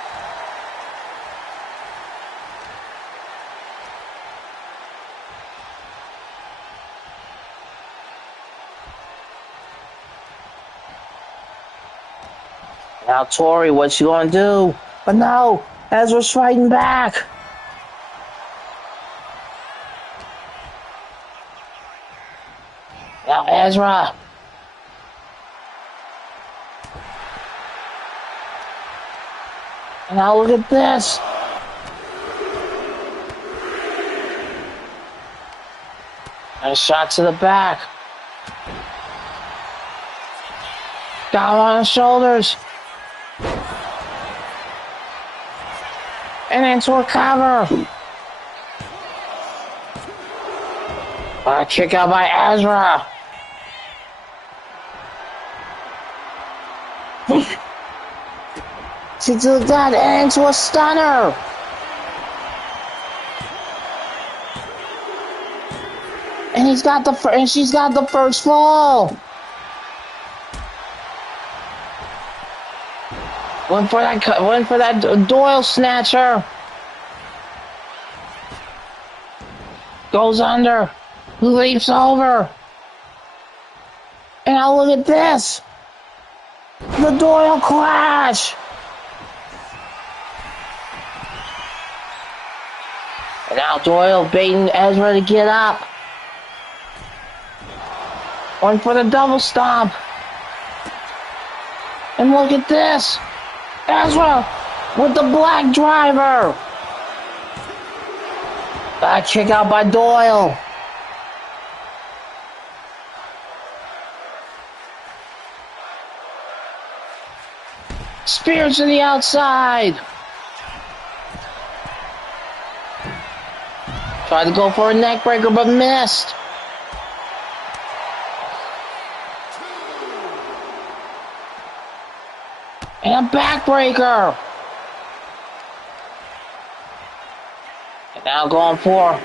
Now Tori, what's she gonna do? But no, Ezra's fighting back. Now Ezra. And now look at this. And a shot to the back. Down on his shoulders. And into a cover. A kick out by Ezra. She did that and into a stunner. And she's got the first fall. Went for that Doyle snatcher. Goes under. Leaps over. And now look at this. The Doyle clash. And now Doyle baiting Ezra to get up. Going for the double stomp. And look at this. Ezra with the black driver. A kick out by Doyle. Spears to the outside. Tried to go for a neck breaker but missed. And a backbreaker. And now going for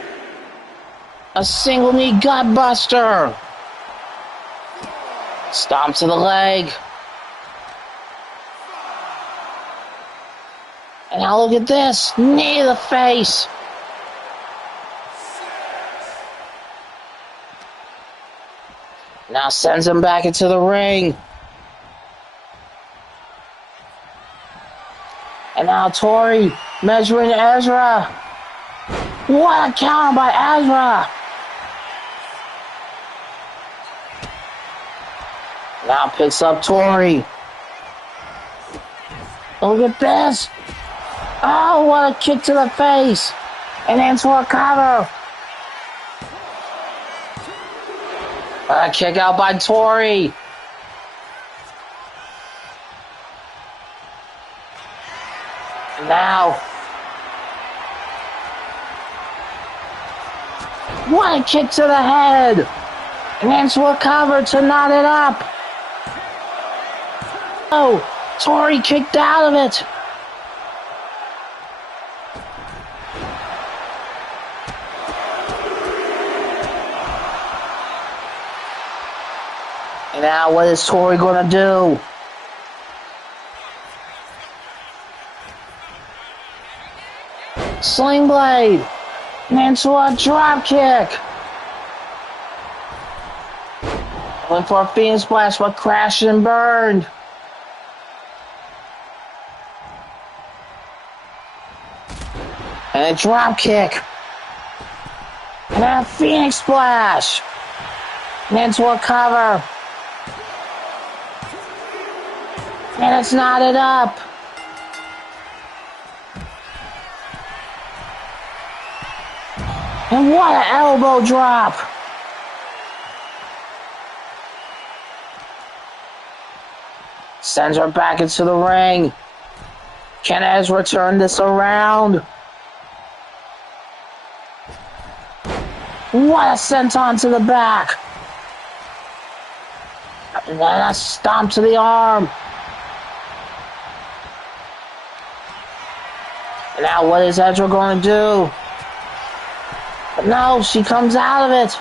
a single knee gutbuster. Stomp to the leg. And now look at this. Knee to the face. Now sends him back into the ring. And now Tori measuring Ezra. What a counter by Ezra. Now picks up Tori. Look at this. Oh, what a kick to the face. And then for a cover. A kick out by Tori. Now. What a kick to the head. And then for a cover to knot it up. Oh, Tori kicked out of it. And now what is Tori gonna do? Sling blade. And into a drop kick. Went for a Phoenix Splash, but crashed and burned. And a drop kick. And a Phoenix Splash. And into a cover. And it's knotted up. And what an elbow drop. Sends her back into the ring. Can Ezra turn this around? What a senton to the back. And then a stomp to the arm. And now what is Ezra going to do? But no, she comes out of it.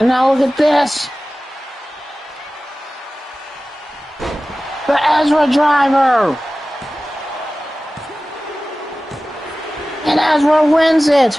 And now look at this. The Ezra driver. And Ezra wins it.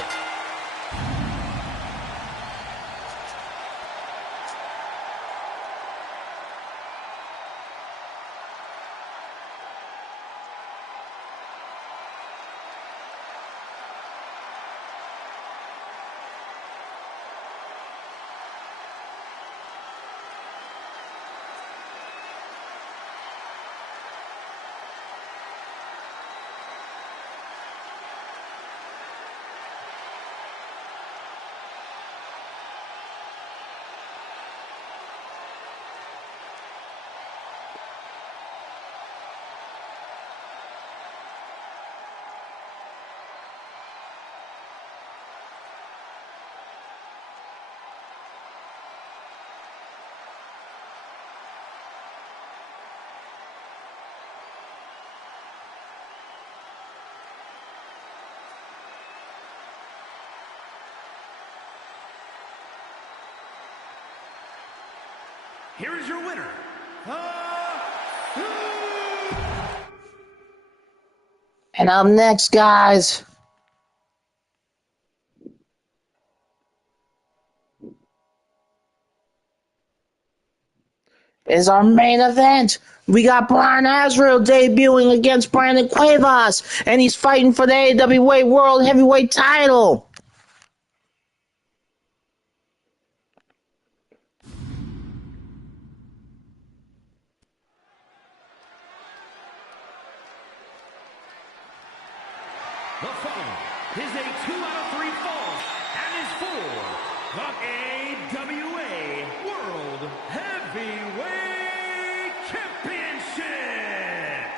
Here is your winner, And up next, guys, is our main event. We got Brian Azrael debuting against Brandon Cuevas, and he's fighting for the AWA World Heavyweight title. The following is a 2 out of 3 falls and is for the AWA World Heavyweight Championship.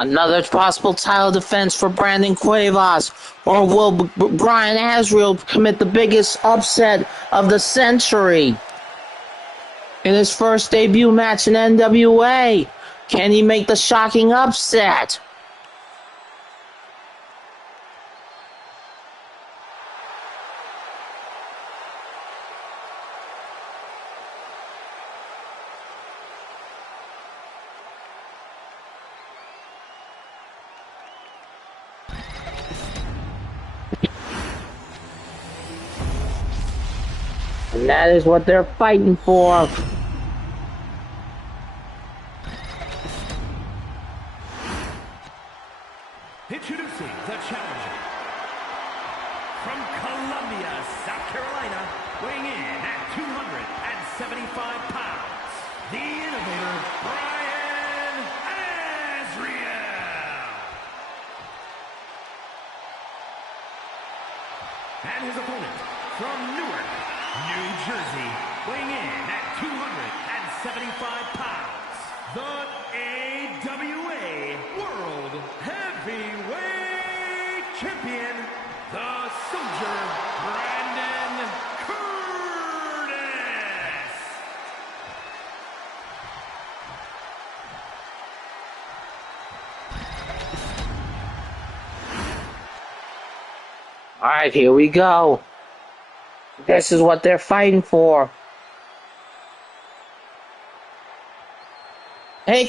Another possible title defense for Brandon Cuevas, or will Brian Azriel commit the biggest upset of the century in his first debut match in NWA? Can he make the shocking upset? And that is what they're fighting for. Introducing the challenger from Columbia, South Carolina, weighing in at 275 pounds, the innovator, Brian Azriel. And his opponent from Newark, New Jersey, weighing in at 275 pounds, the AWA World Heavyweight Champion, the Soldier, Brandon Curtis. All right, here we go. This is what they're fighting for. Hey,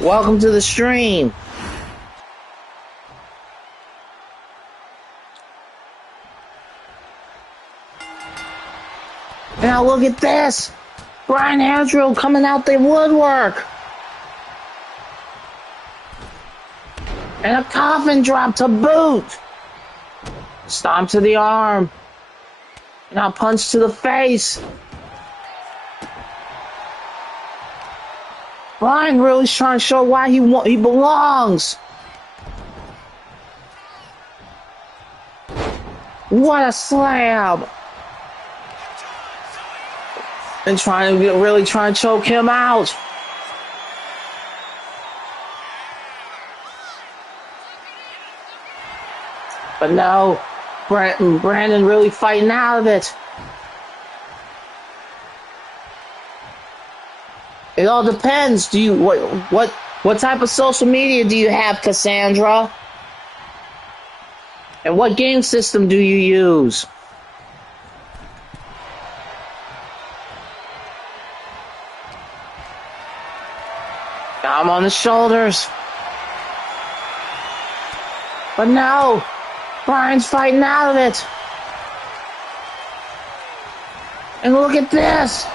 welcome to the stream. Now look at this. Brian Azriel coming out the woodwork. And a coffin drop to boot. Stomp to the arm. Now punch to the face. Brian really is trying to show why he belongs. What a slam. And really trying to choke him out. But no, Brandon really fighting out of it. It all depends. What type of social media do you have, Cassandra? And what game system do you use? Got him on the shoulders. But no. Brian's fighting out of it. And look at this.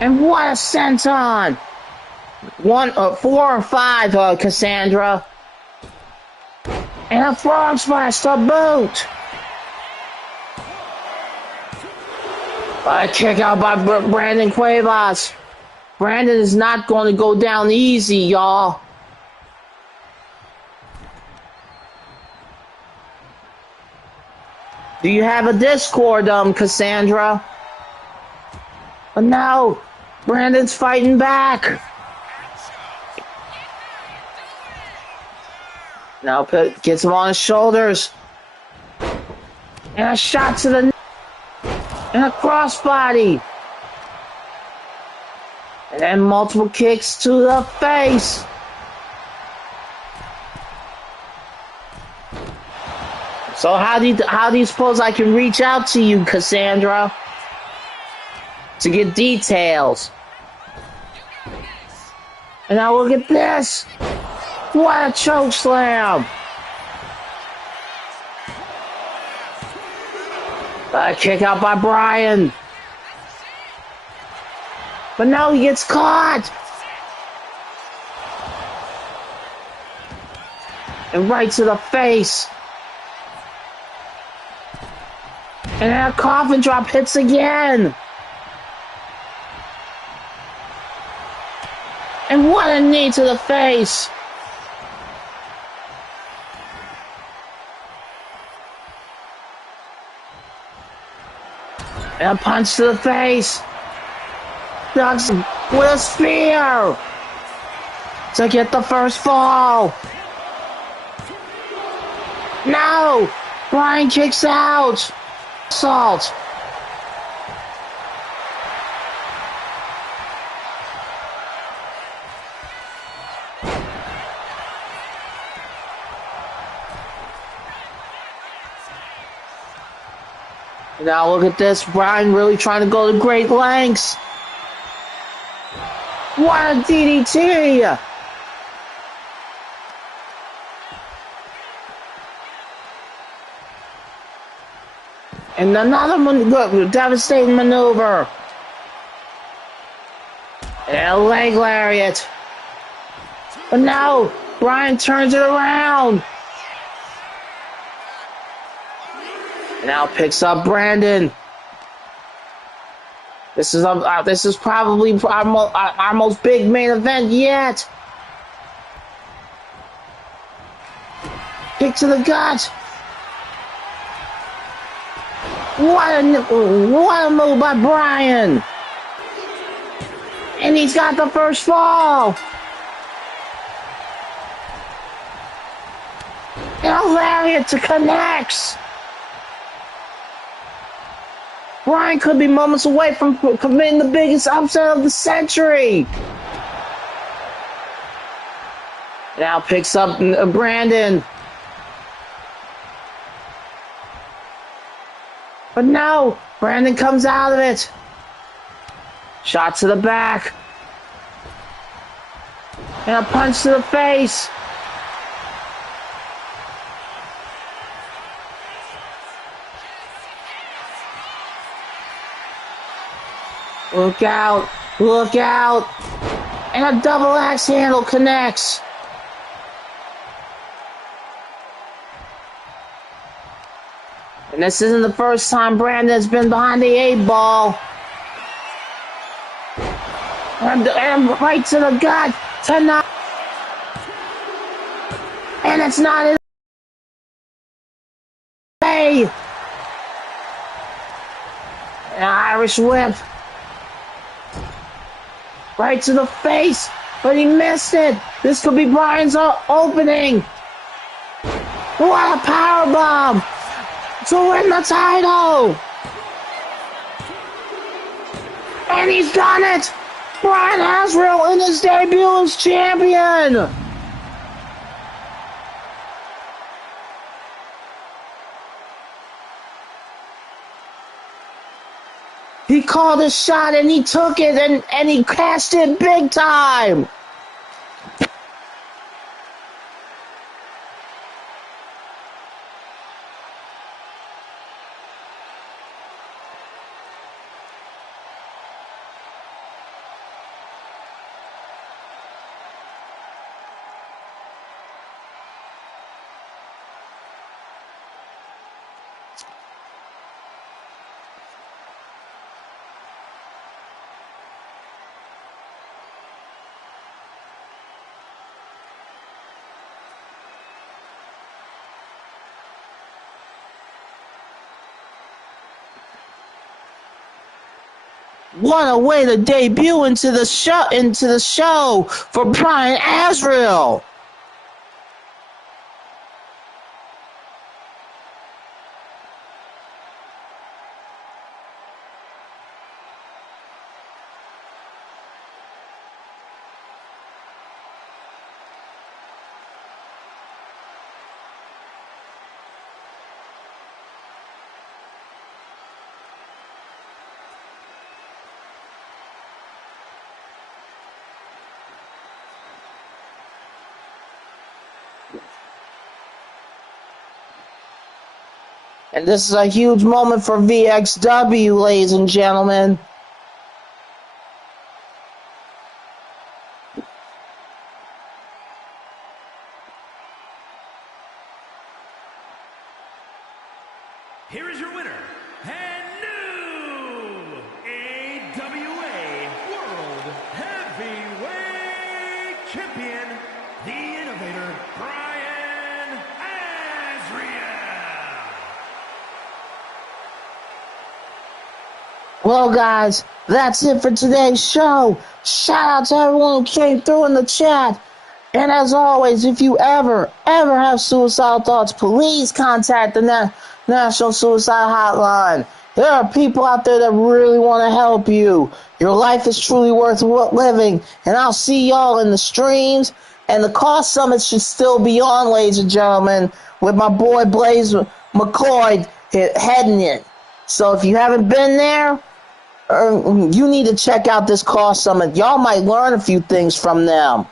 And what a senton. 4 or 5, Cassandra. And a frog splash to boot. A kick out by Brandon Cuevas. Brandon is not going to go down easy, y'all. Do you have a Discord, Cassandra? But no, Brandon's fighting back. Now gets him on his shoulders. And a shot to the neck. And a crossbody. And then multiple kicks to the face. So how do you suppose I can reach out to you, Cassandra, to get details? And now look at this. What a choke slam. A kick out by Brian. But no, he gets caught. And right to the face. And then a coffin drop hits again. And what a knee to the face. And a punch to the face. Ducks with a spear to get the first fall. No! Bryan kicks out. Salt. Now look at this. Bryan really trying to go to great lengths. What a DDT! And another devastating maneuver. And a leg lariat. But now, Bryan turns it around. Now picks up Brandon. This is probably our most big main event yet. Kick to the gut. What a move by Bryan. And he's got the first fall. And a lariat to connects. Bryan could be moments away from committing the biggest upset of the century. Now picks up Brandon. But no, Brandon comes out of it. Shot to the back. And a punch to the face. Look out, look out. And a double axe handle connects. And this isn't the first time Brandon's been behind the 8-ball. And right to the gut. Tonight. And it's not in the way. An Irish whip. Right to the face. But he missed it. This could be Bryan's opening. What a powerbomb. To win the title! And he's done it! Bryan Hasriel in his debut as champion! He called a shot and he took it and he cashed it big time! What a way to debut into the show for Bryan Hasriel. And this is a huge moment for VXW, ladies and gentlemen. Here is your winner, and new AWA World Heavyweight Champion, the Innovator, Bryan Hasriel. Well, guys, that's it for today's show. Shout out to everyone who came through in the chat. And as always, if you ever have suicidal thoughts, please contact the National Suicide Hotline. There are people out there that really want to help you. Your life is truly worth living. And I'll see y'all in the streams. And the Cost Summit should still be on, ladies and gentlemen, with my boy Blaze McCoy heading it. So if you haven't been there, you need to check out this Cost Summit. Y'all might learn a few things from them.